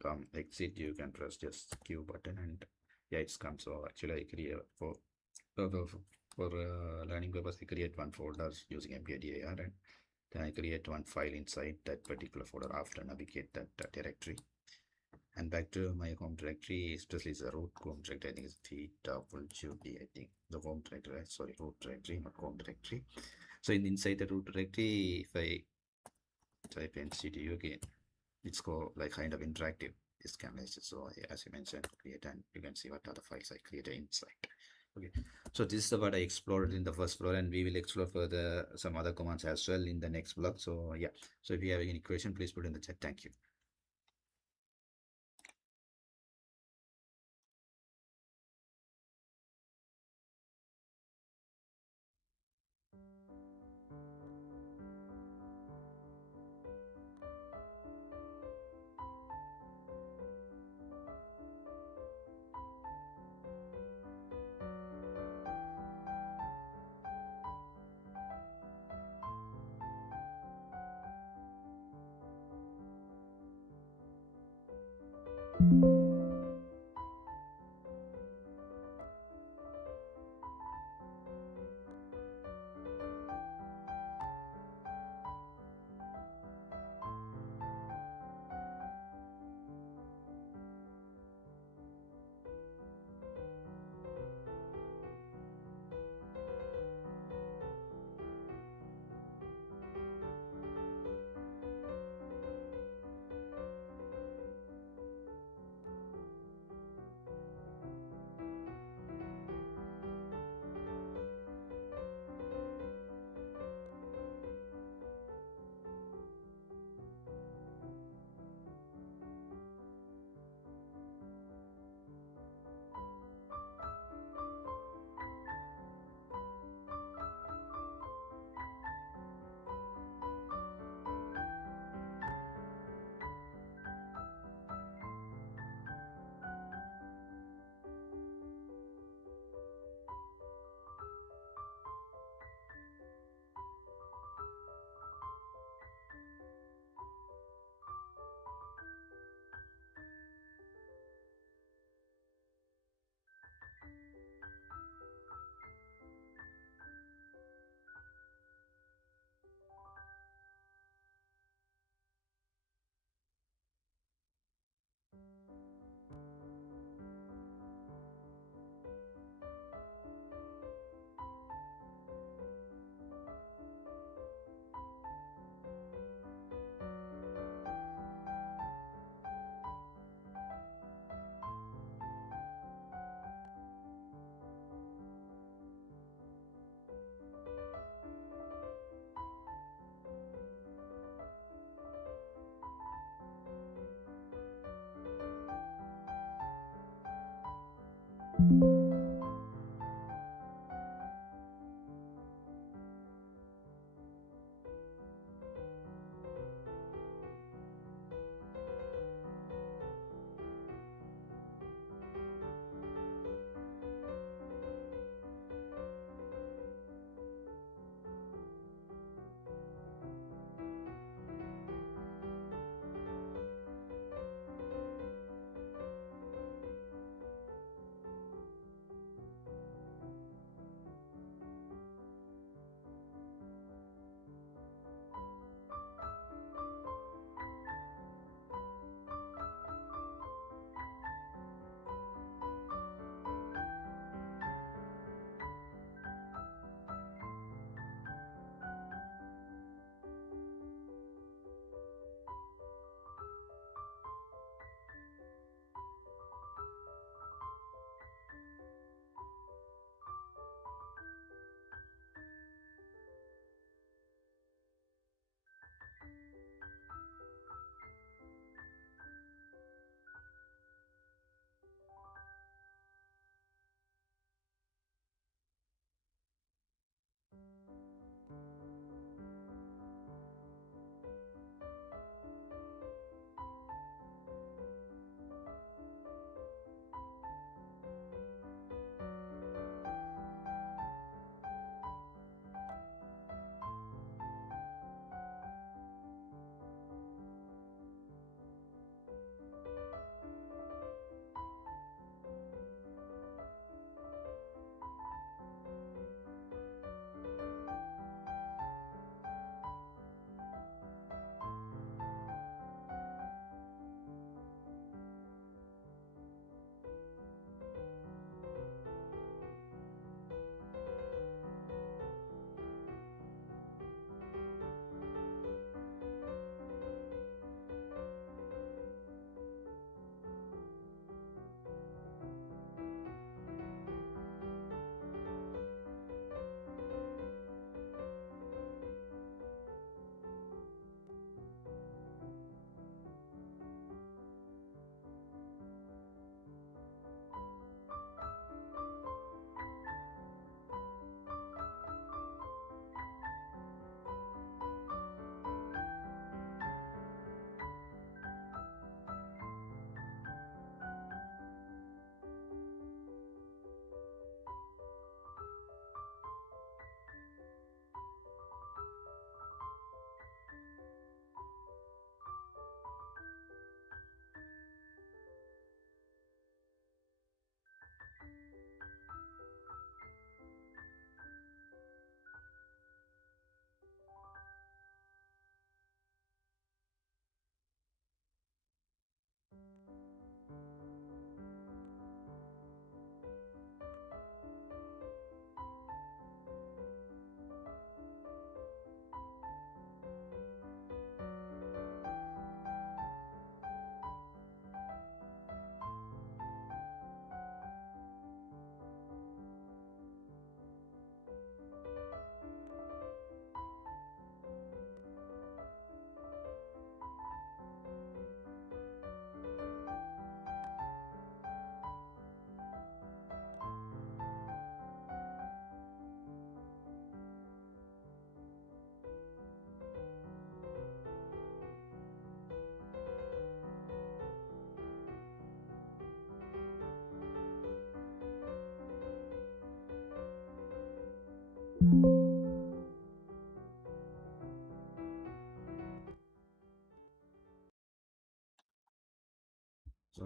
come exit, you can press just Q button, and yeah, it's come. So actually I create for learning purpose, I create one folder using mkdir, and then I create one file inside that particular folder after navigate that directory. And back to my home directory, especially the root home directory. I think it's VWD, I think the home directory, sorry, root directory, not home directory. So inside the root directory, if I type NCDU again, it's called like kind of interactive disk analysis. So as you mentioned, create, and you can see what other files I created inside. Okay, so this is what I explored in the first floor, and we will explore further some other commands as well in the next block. So yeah, so if you have any question, please put in the chat. Thank you.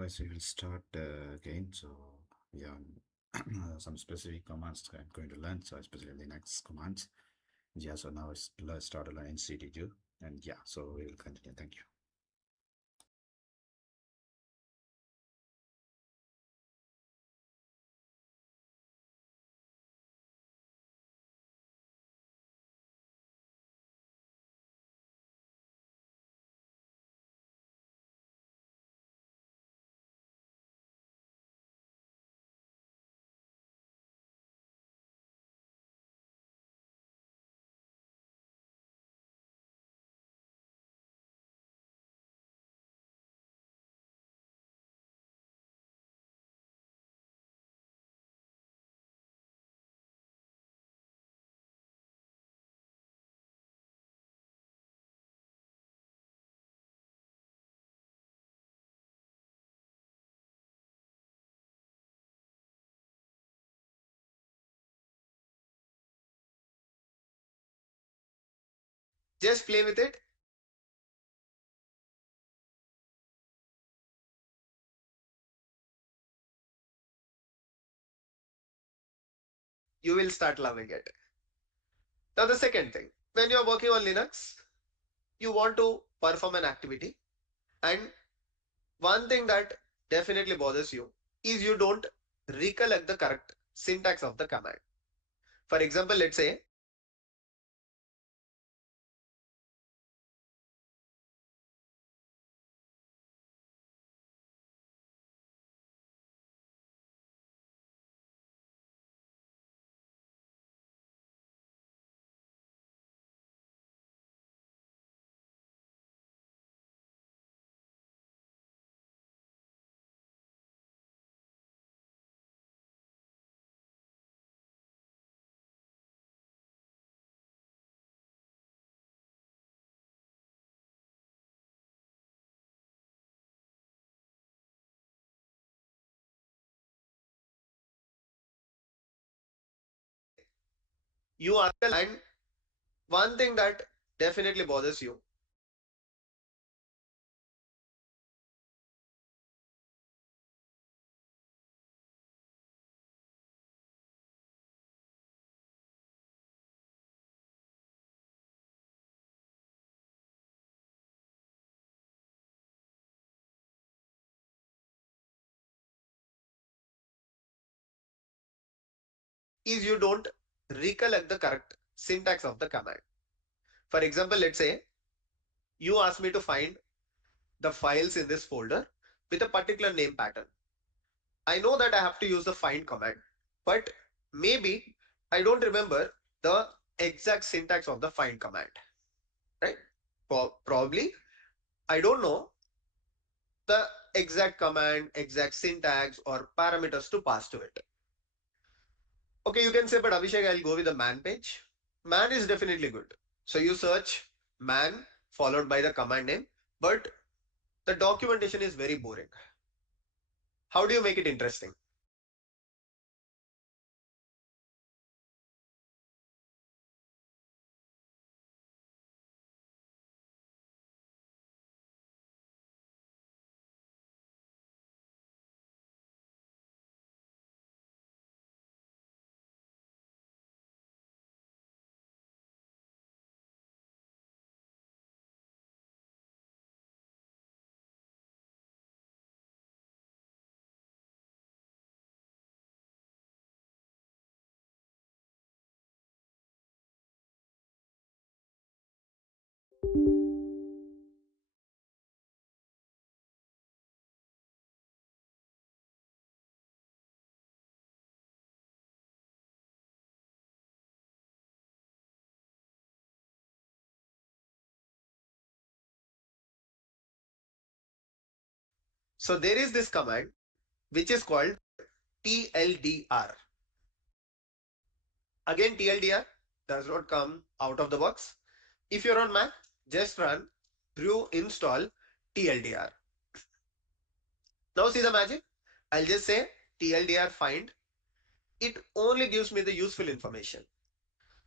guys, we will start again. So yeah, some specific commands I'm going to learn. So especially the next commands. Yeah, so now let's start to learn CTG. And yeah, so we will continue. Thank you. Just play with it. You will start loving it. Now, the second thing, when you're working on Linux, you want to perform an activity. And one thing that definitely bothers you is you don't recollect the correct syntax of the command. For example, let's say you are, and one thing that definitely bothers you is you don't recollect the correct syntax of the command. For example, let's say you ask me to find the files in this folder with a particular name pattern. I know that I have to use the find command, but maybe I don't remember the exact syntax of the find command, right? Probably I don't know the exact command, exact syntax, or parameters to pass to it. Okay, you can say, but Abhishek, I'll go with the man page. Man is definitely good. So you search man followed by the command name, but the documentation is very boring. How do you make it interesting? So there is this command which is called TLDR. Again, TLDR does not come out of the box. If you're on Mac, just run brew install TLDR. Now see the magic. I'll just say TLDR find. It only gives me the useful information.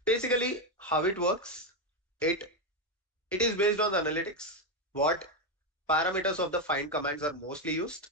Basically, how it works, it it is based on the analytics. What parameters of the find commands are mostly used.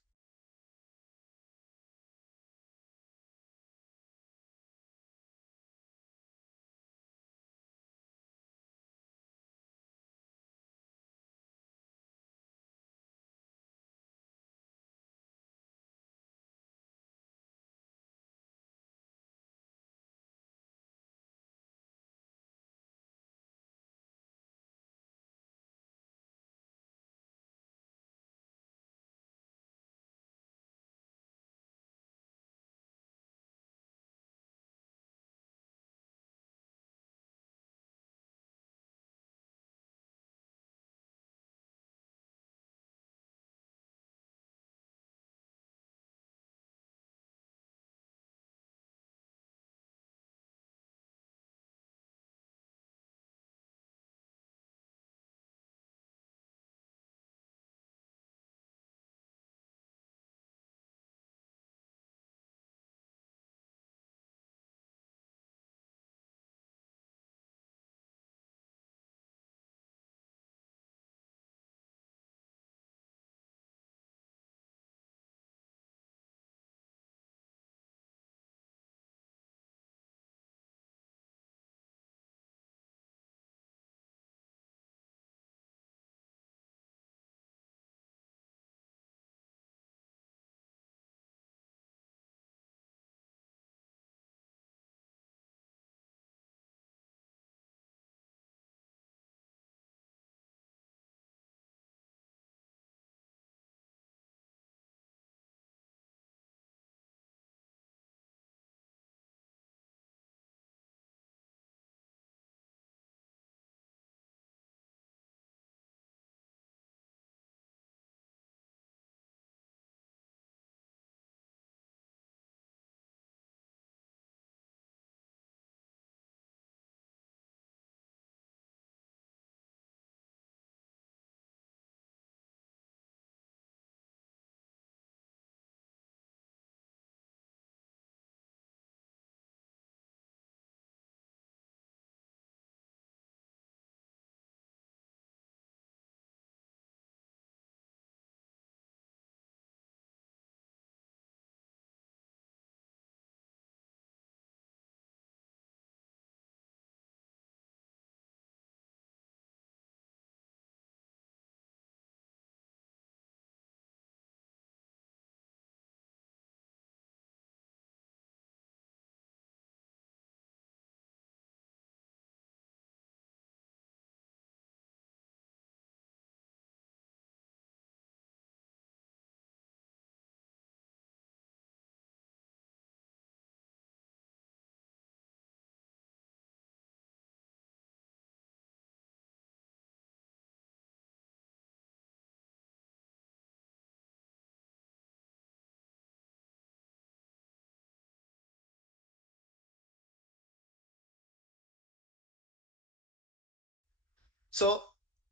So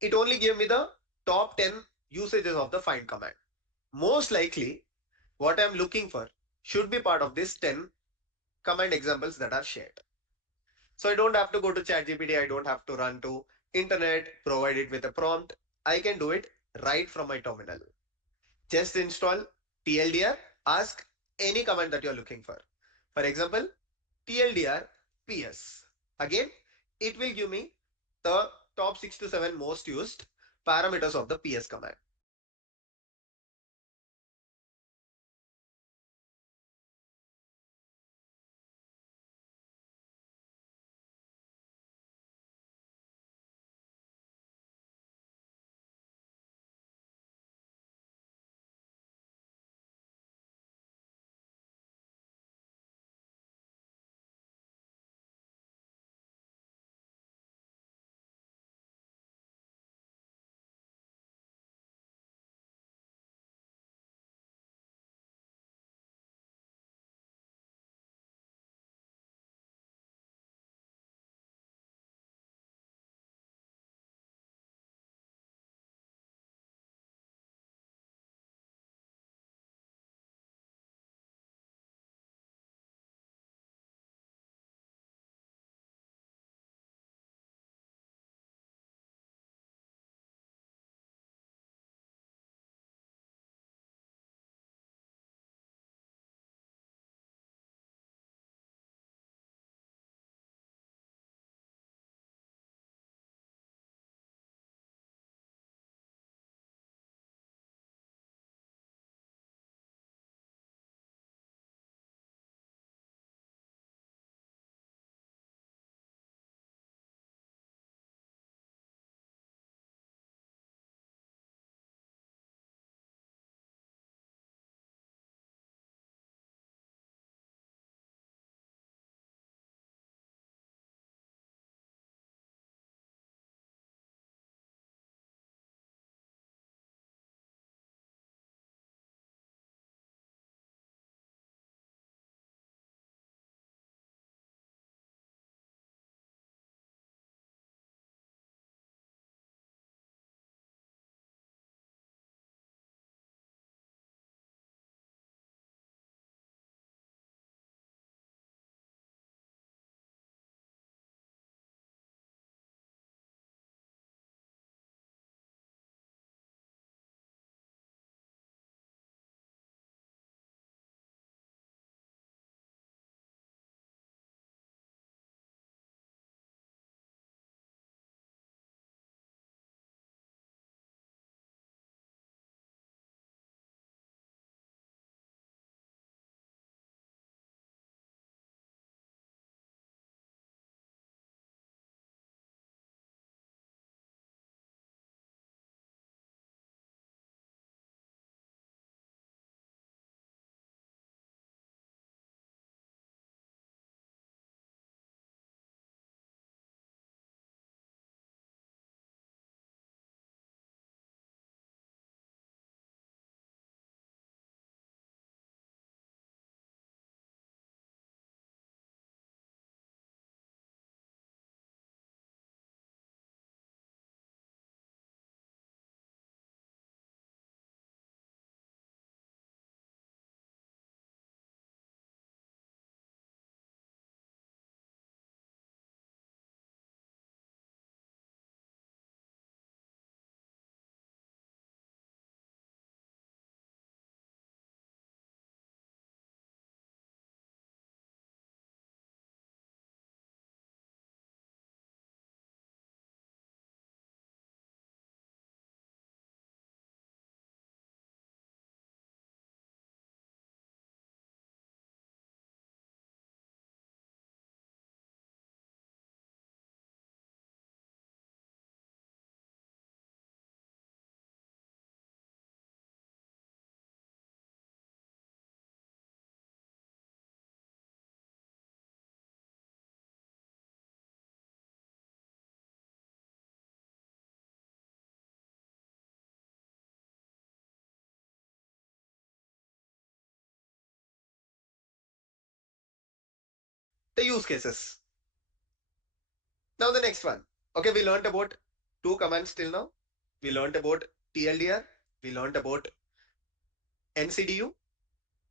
it only gave me the top 10 usages of the find command. Most likely, what I'm looking for should be part of this 10 command examples that are shared. So I don't have to go to ChatGPT, I don't have to run to internet, provide it with a prompt. I can do it right from my terminal. Just install TLDR, ask any command that you're looking for. For example, TLDR PS. Again, it will give me the top 6 to 7 most used parameters of the PS command. The use cases. Now the next one. Okay, we learned about two commands till now. We learned about TLDR, we learned about NCDU.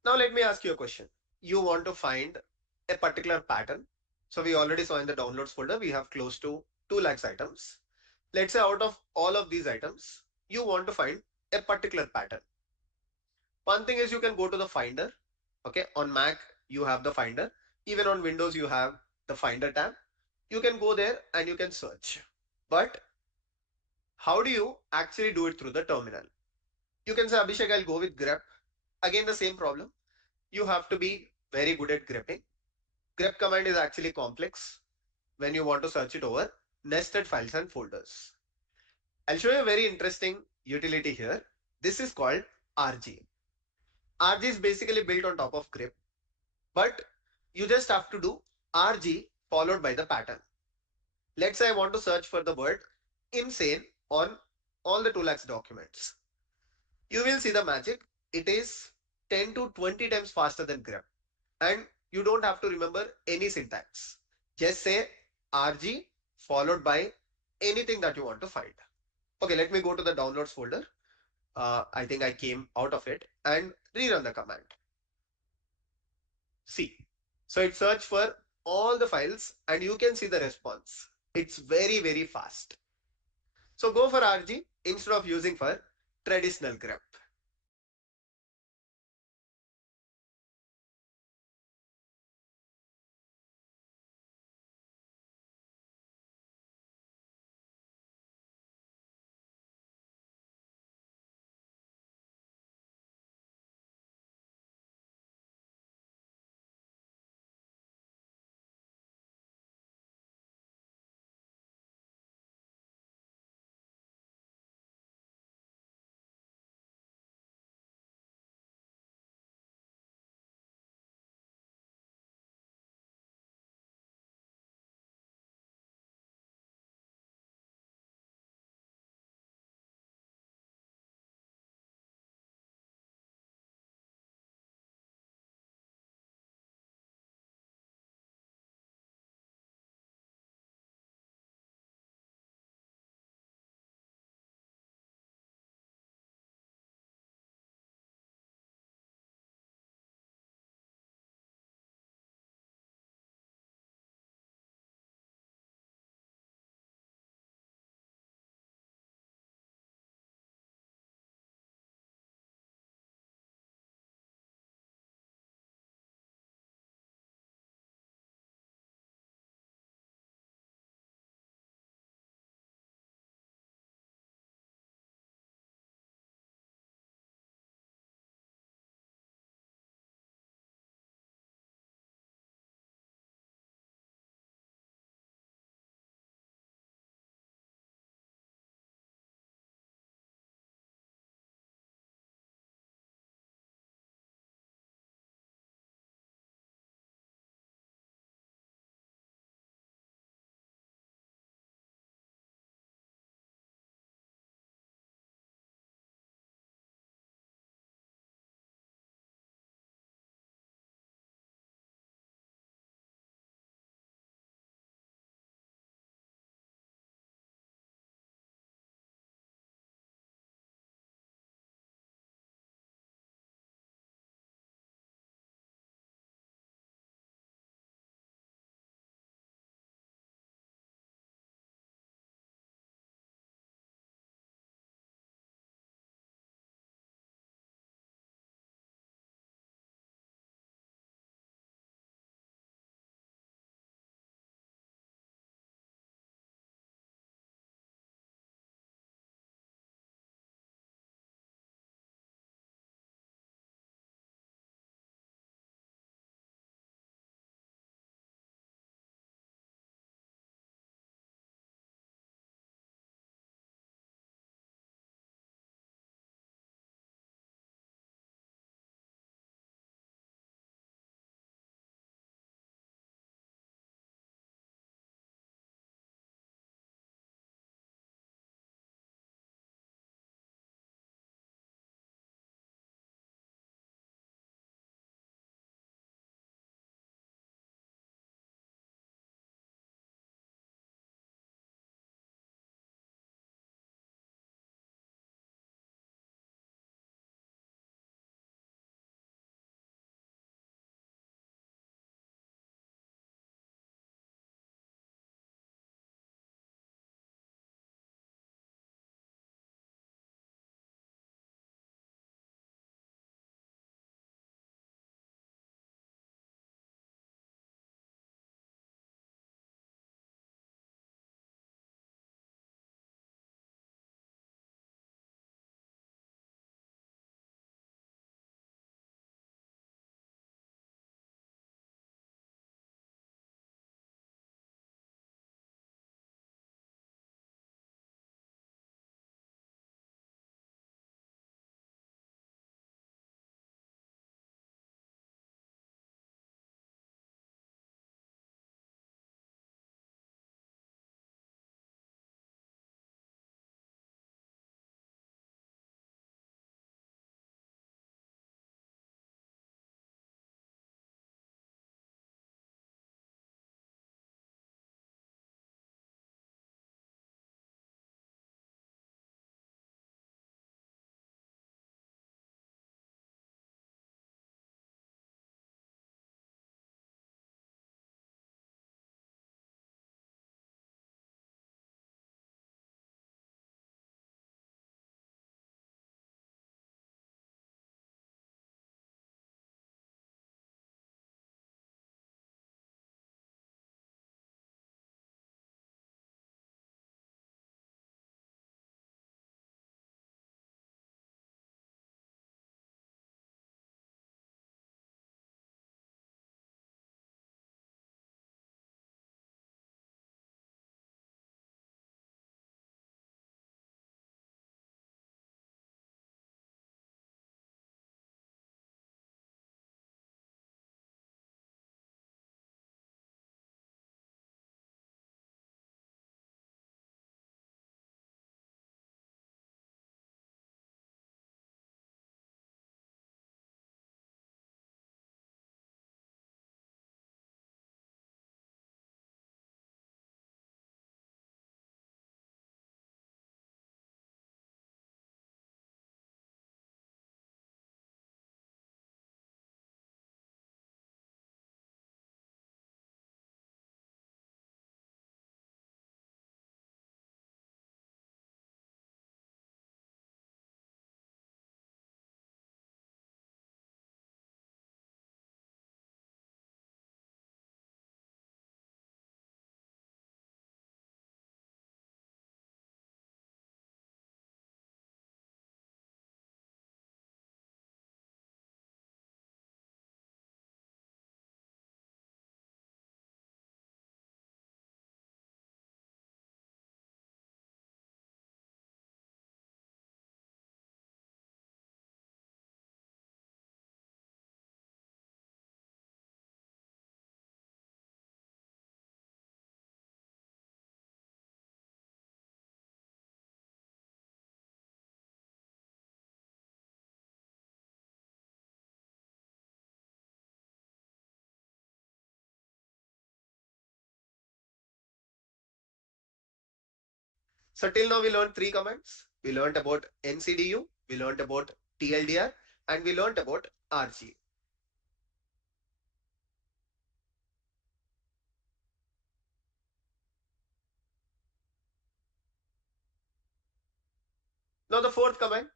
Now let me ask you a question. You want to find a particular pattern. So we already saw in the downloads folder, we have close to 2 lakhs items. Let's say out of all of these items, you want to find a particular pattern. One thing is you can go to the Finder. Okay, on Mac, you have the Finder. Even on Windows, you have the Finder tab. You can go there and you can search. But how do you actually do it through the terminal? You can say, Abhishek, I'll go with grep. Again, the same problem. You have to be very good at grepping. Grep command is actually complex when you want to search it over nested files and folders. I'll show you a very interesting utility here. This is called RG. RG is basically built on top of grep, but you just have to do RG followed by the pattern. Let's say I want to search for the word insane on all the 2 lakhs documents. You will see the magic. It is 10 to 20 times faster than grep. And you don't have to remember any syntax. Just say RG followed by anything that you want to find. Okay, let me go to the downloads folder. I think I came out of it and rerun the command. See. So it searched for all the files and you can see the response. It's very, very fast. So go for RG instead of using for traditional grep. So till now we learned three commands. We learned about NCDU, we learned about TLDR, and we learned about RG. Now the fourth command,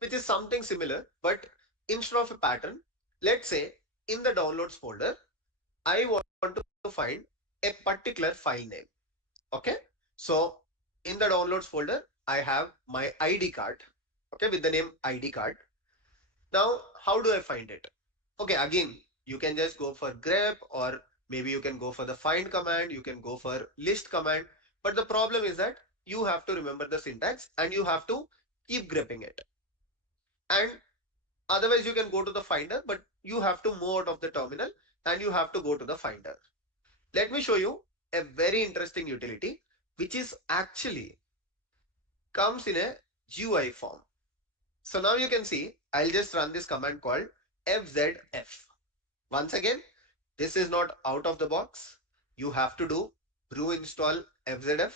which is something similar, but instead of a pattern, let's say in the downloads folder, I want to find a particular file name. Okay. So in the downloads folder, I have my ID card. Okay. With the name ID card. Now, how do I find it? Okay. Again, you can just go for grep, or maybe you can go for the find command. You can go for list command. But the problem is that you have to remember the syntax and you have to keep grepping it. And otherwise, you can go to the finder, but you have to move out of the terminal and you have to go to the finder. Let me show you a very interesting utility, which is actually comes in a GUI form. So now you can see, I'll just run this command called fzf. Once again, this is not out of the box. You have to do brew install fzf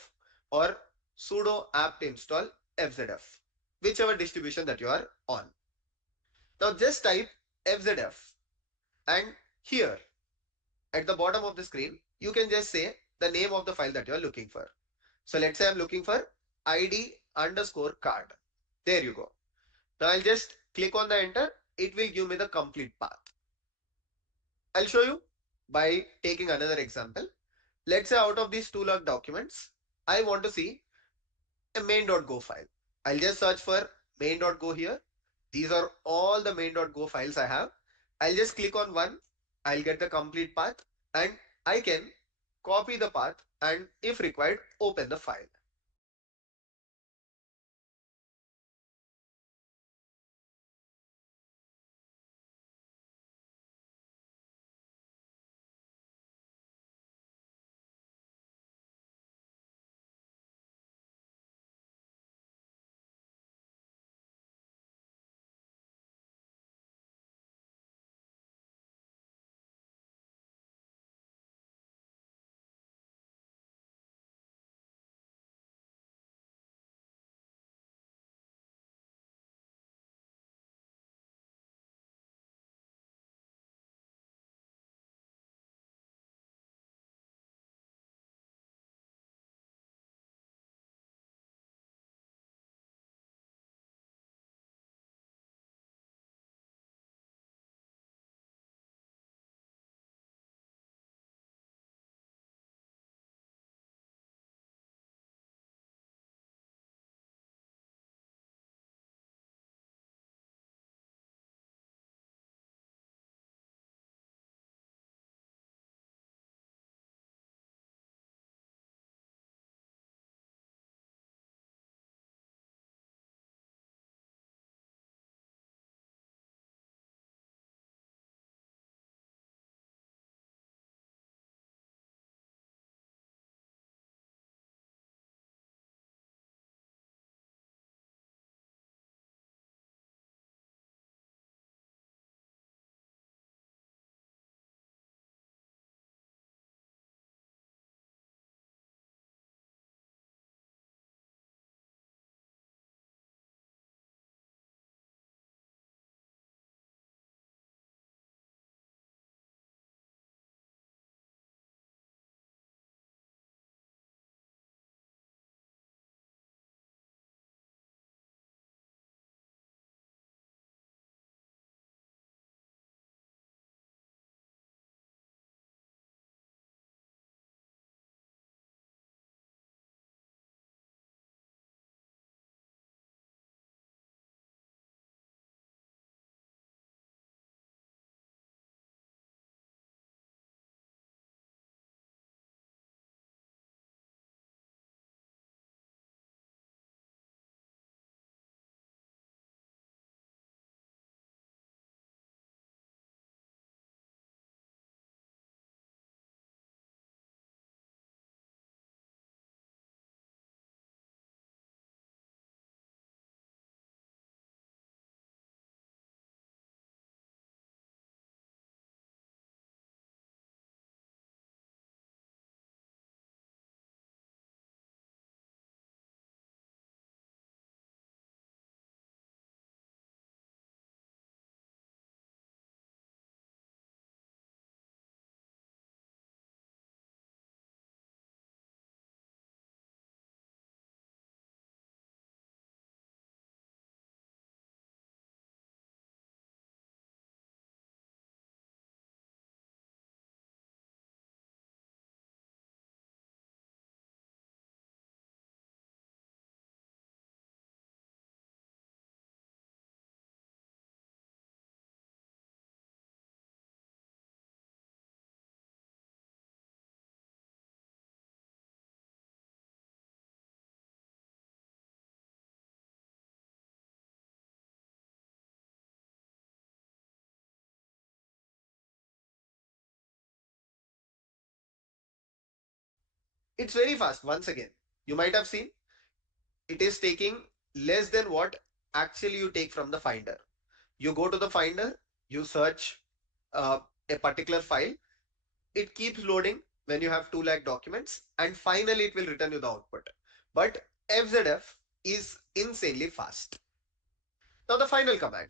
or sudo apt install fzf, whichever distribution that you are on. Now just type fzf, and here at the bottom of the screen, you can just say the name of the file that you are looking for. So let's say I'm looking for ID underscore card. There you go. Now I'll just click on the enter. It will give me the complete path. I'll show you by taking another example. Let's say out of these two log documents, I want to see a main.go file. I'll just search for main.go here. These are all the main.go files I have. I'll just click on one. I'll get the complete path, and I can copy the path and if required, open the file. It's very fast. Once again, you might have seen it is taking less than what actually you take from the Finder. You go to the Finder, you search a particular file, it keeps loading when you have 2 lakh documents, and finally it will return you the output. But FZF is insanely fast. Now, the final command.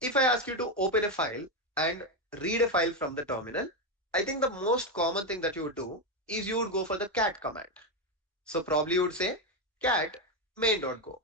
If I ask you to open a file and read a file from the terminal, I think the most common thing that you would do is you would go for the cat command. So probably you would say cat main.go.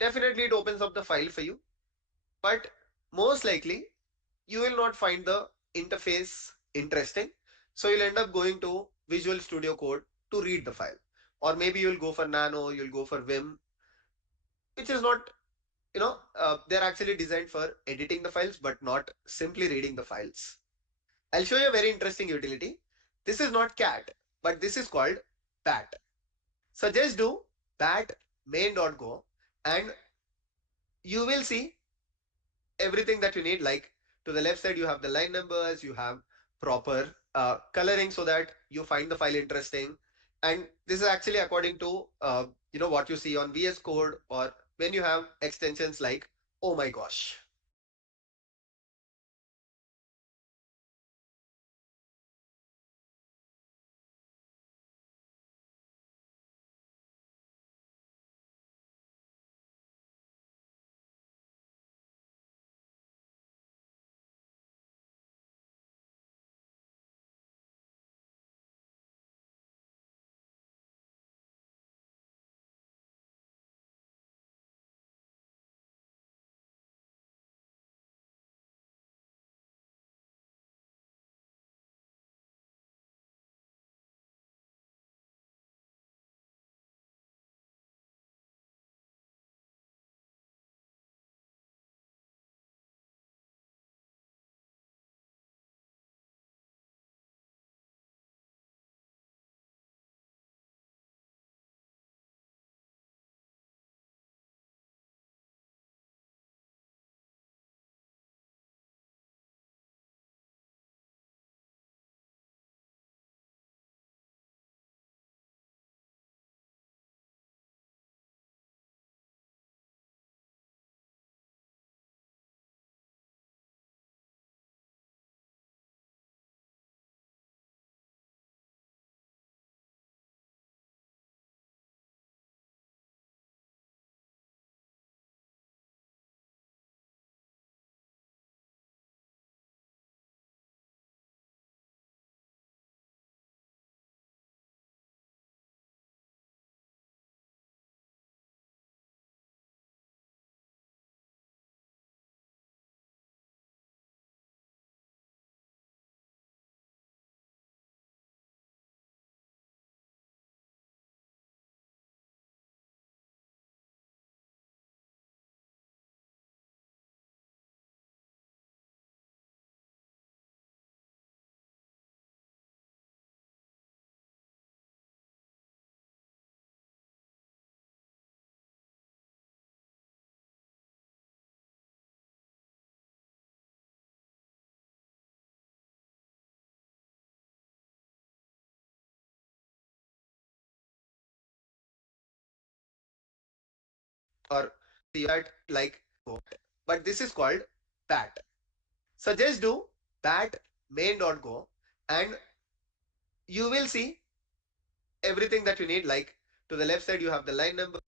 Definitely it opens up the file for you, but most likely you will not find the interface interesting. So you'll end up going to Visual Studio Code to read the file. Or maybe you'll go for Nano, you'll go for Vim, which is not, they're actually designed for editing the files, but not simply reading the files. I'll show you a very interesting utility. This is not cat, but this is called bat. So just do bat main.go and you will see everything that you need. Like to the left side, you have the line numbers, you have proper coloring so that you find the file interesting. And this is actually according to what you see on VS Code, or when you have extensions like oh my gosh. Or see that like but this is called bat. So just do that may not go, and you will see everything that you need. Like to the left side, you have the line number.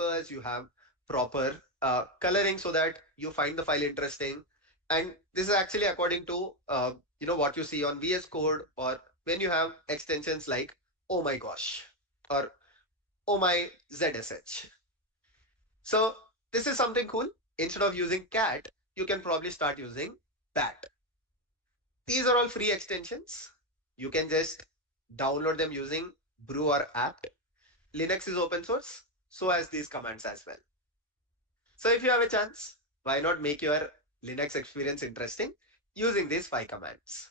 symbols, you have proper coloring so that you find the file interesting. And this is actually according to what you see on VS Code, or when you have extensions like oh my gosh or oh my ZSH. So this is something cool. Instead of using cat, you can probably start using bat. These are all free extensions. You can just download them using brew or apt. Linux is open source, so as these commands as well. So if you have a chance, why not make your Linux experience interesting using these 5 commands?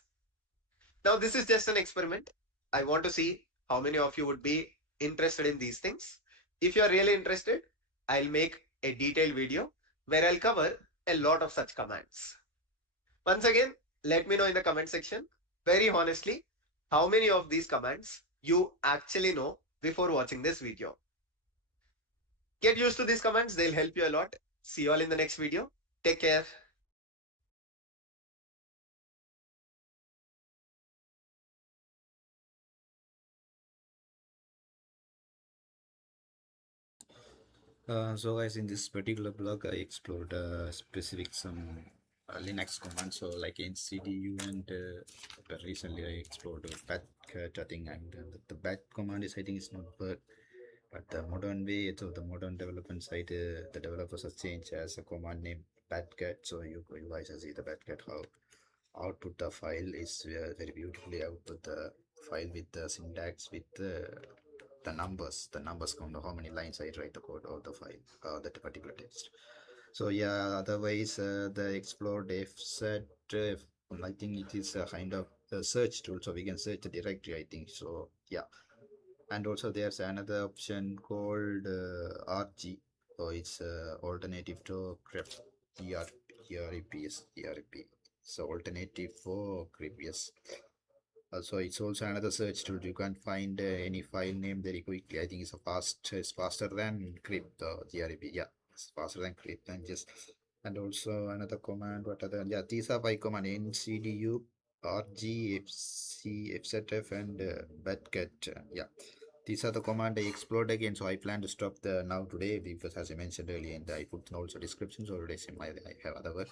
Now this is just an experiment. I want to see how many of you would be interested in these things. If you are really interested, I'll make a detailed video where I'll cover a lot of such commands. Once again, let me know in the comment section, very honestly, how many of these commands you actually know before watching this video. Get used to these commands, they'll help you a lot. See you all in the next video. Take care. So guys, in this particular blog, I explored specific some Linux commands. So like ncdu and recently I explored batcat, I think, and the bat command is I think it's not work, but the modern way, so the modern development side, the developers have changed as a command name batcat. So you guys see the batcat how output the file is very beautifully output the file with the syntax with the numbers count how many lines I write the code or the file that particular text. So yeah, otherwise the explore def set I think it is a kind of a search tool, so we can search the directory, I think. So yeah, and also there's another option called RG. So it's alternative to grep, ERP. So alternative for grep, yes. So it's also another search tool. You can find any file name very quickly. I think it's faster than crypt, grep. Yeah, it's faster than crypt, and just, and also another command. What other? Yeah, these are by command ncdu, rg, fc, fzf, and batcat. Yeah, these are the command I explored again. So I plan to stop the now today because as I mentioned earlier, and I put also descriptions already. I have other work.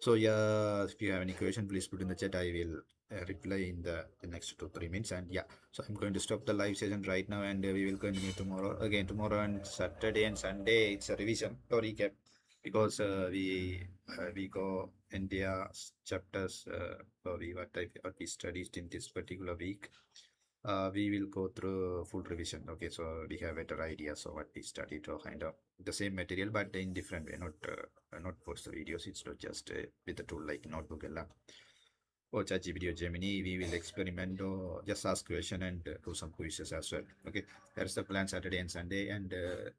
So yeah, if you have any question, please put in the chat. I will reply in the next 2-3 minutes. And yeah, so I'm going to stop the live session right now, and we will continue tomorrow. Again, tomorrow and Saturday and Sunday, it's a revision or recap because we go India chapters. So what we studied in this particular week. We will go through full revision. Okay, so we have better idea. So what we studied, or kind of the same material, but in different way. Not post the videos. It's not just with the tool like notebook or ChatGPT or Gemini. We will experiment or just ask question and do some quizzes as well. Okay, that's the plan Saturday and Sunday. And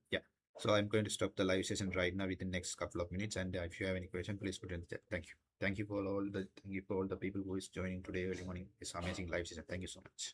yeah, so I'm going to stop the live session right now within the next couple of minutes. And if you have any question, please put in the chat. Thank you. Thank you for all the people who is joining today early morning. It's amazing live session. Thank you so much.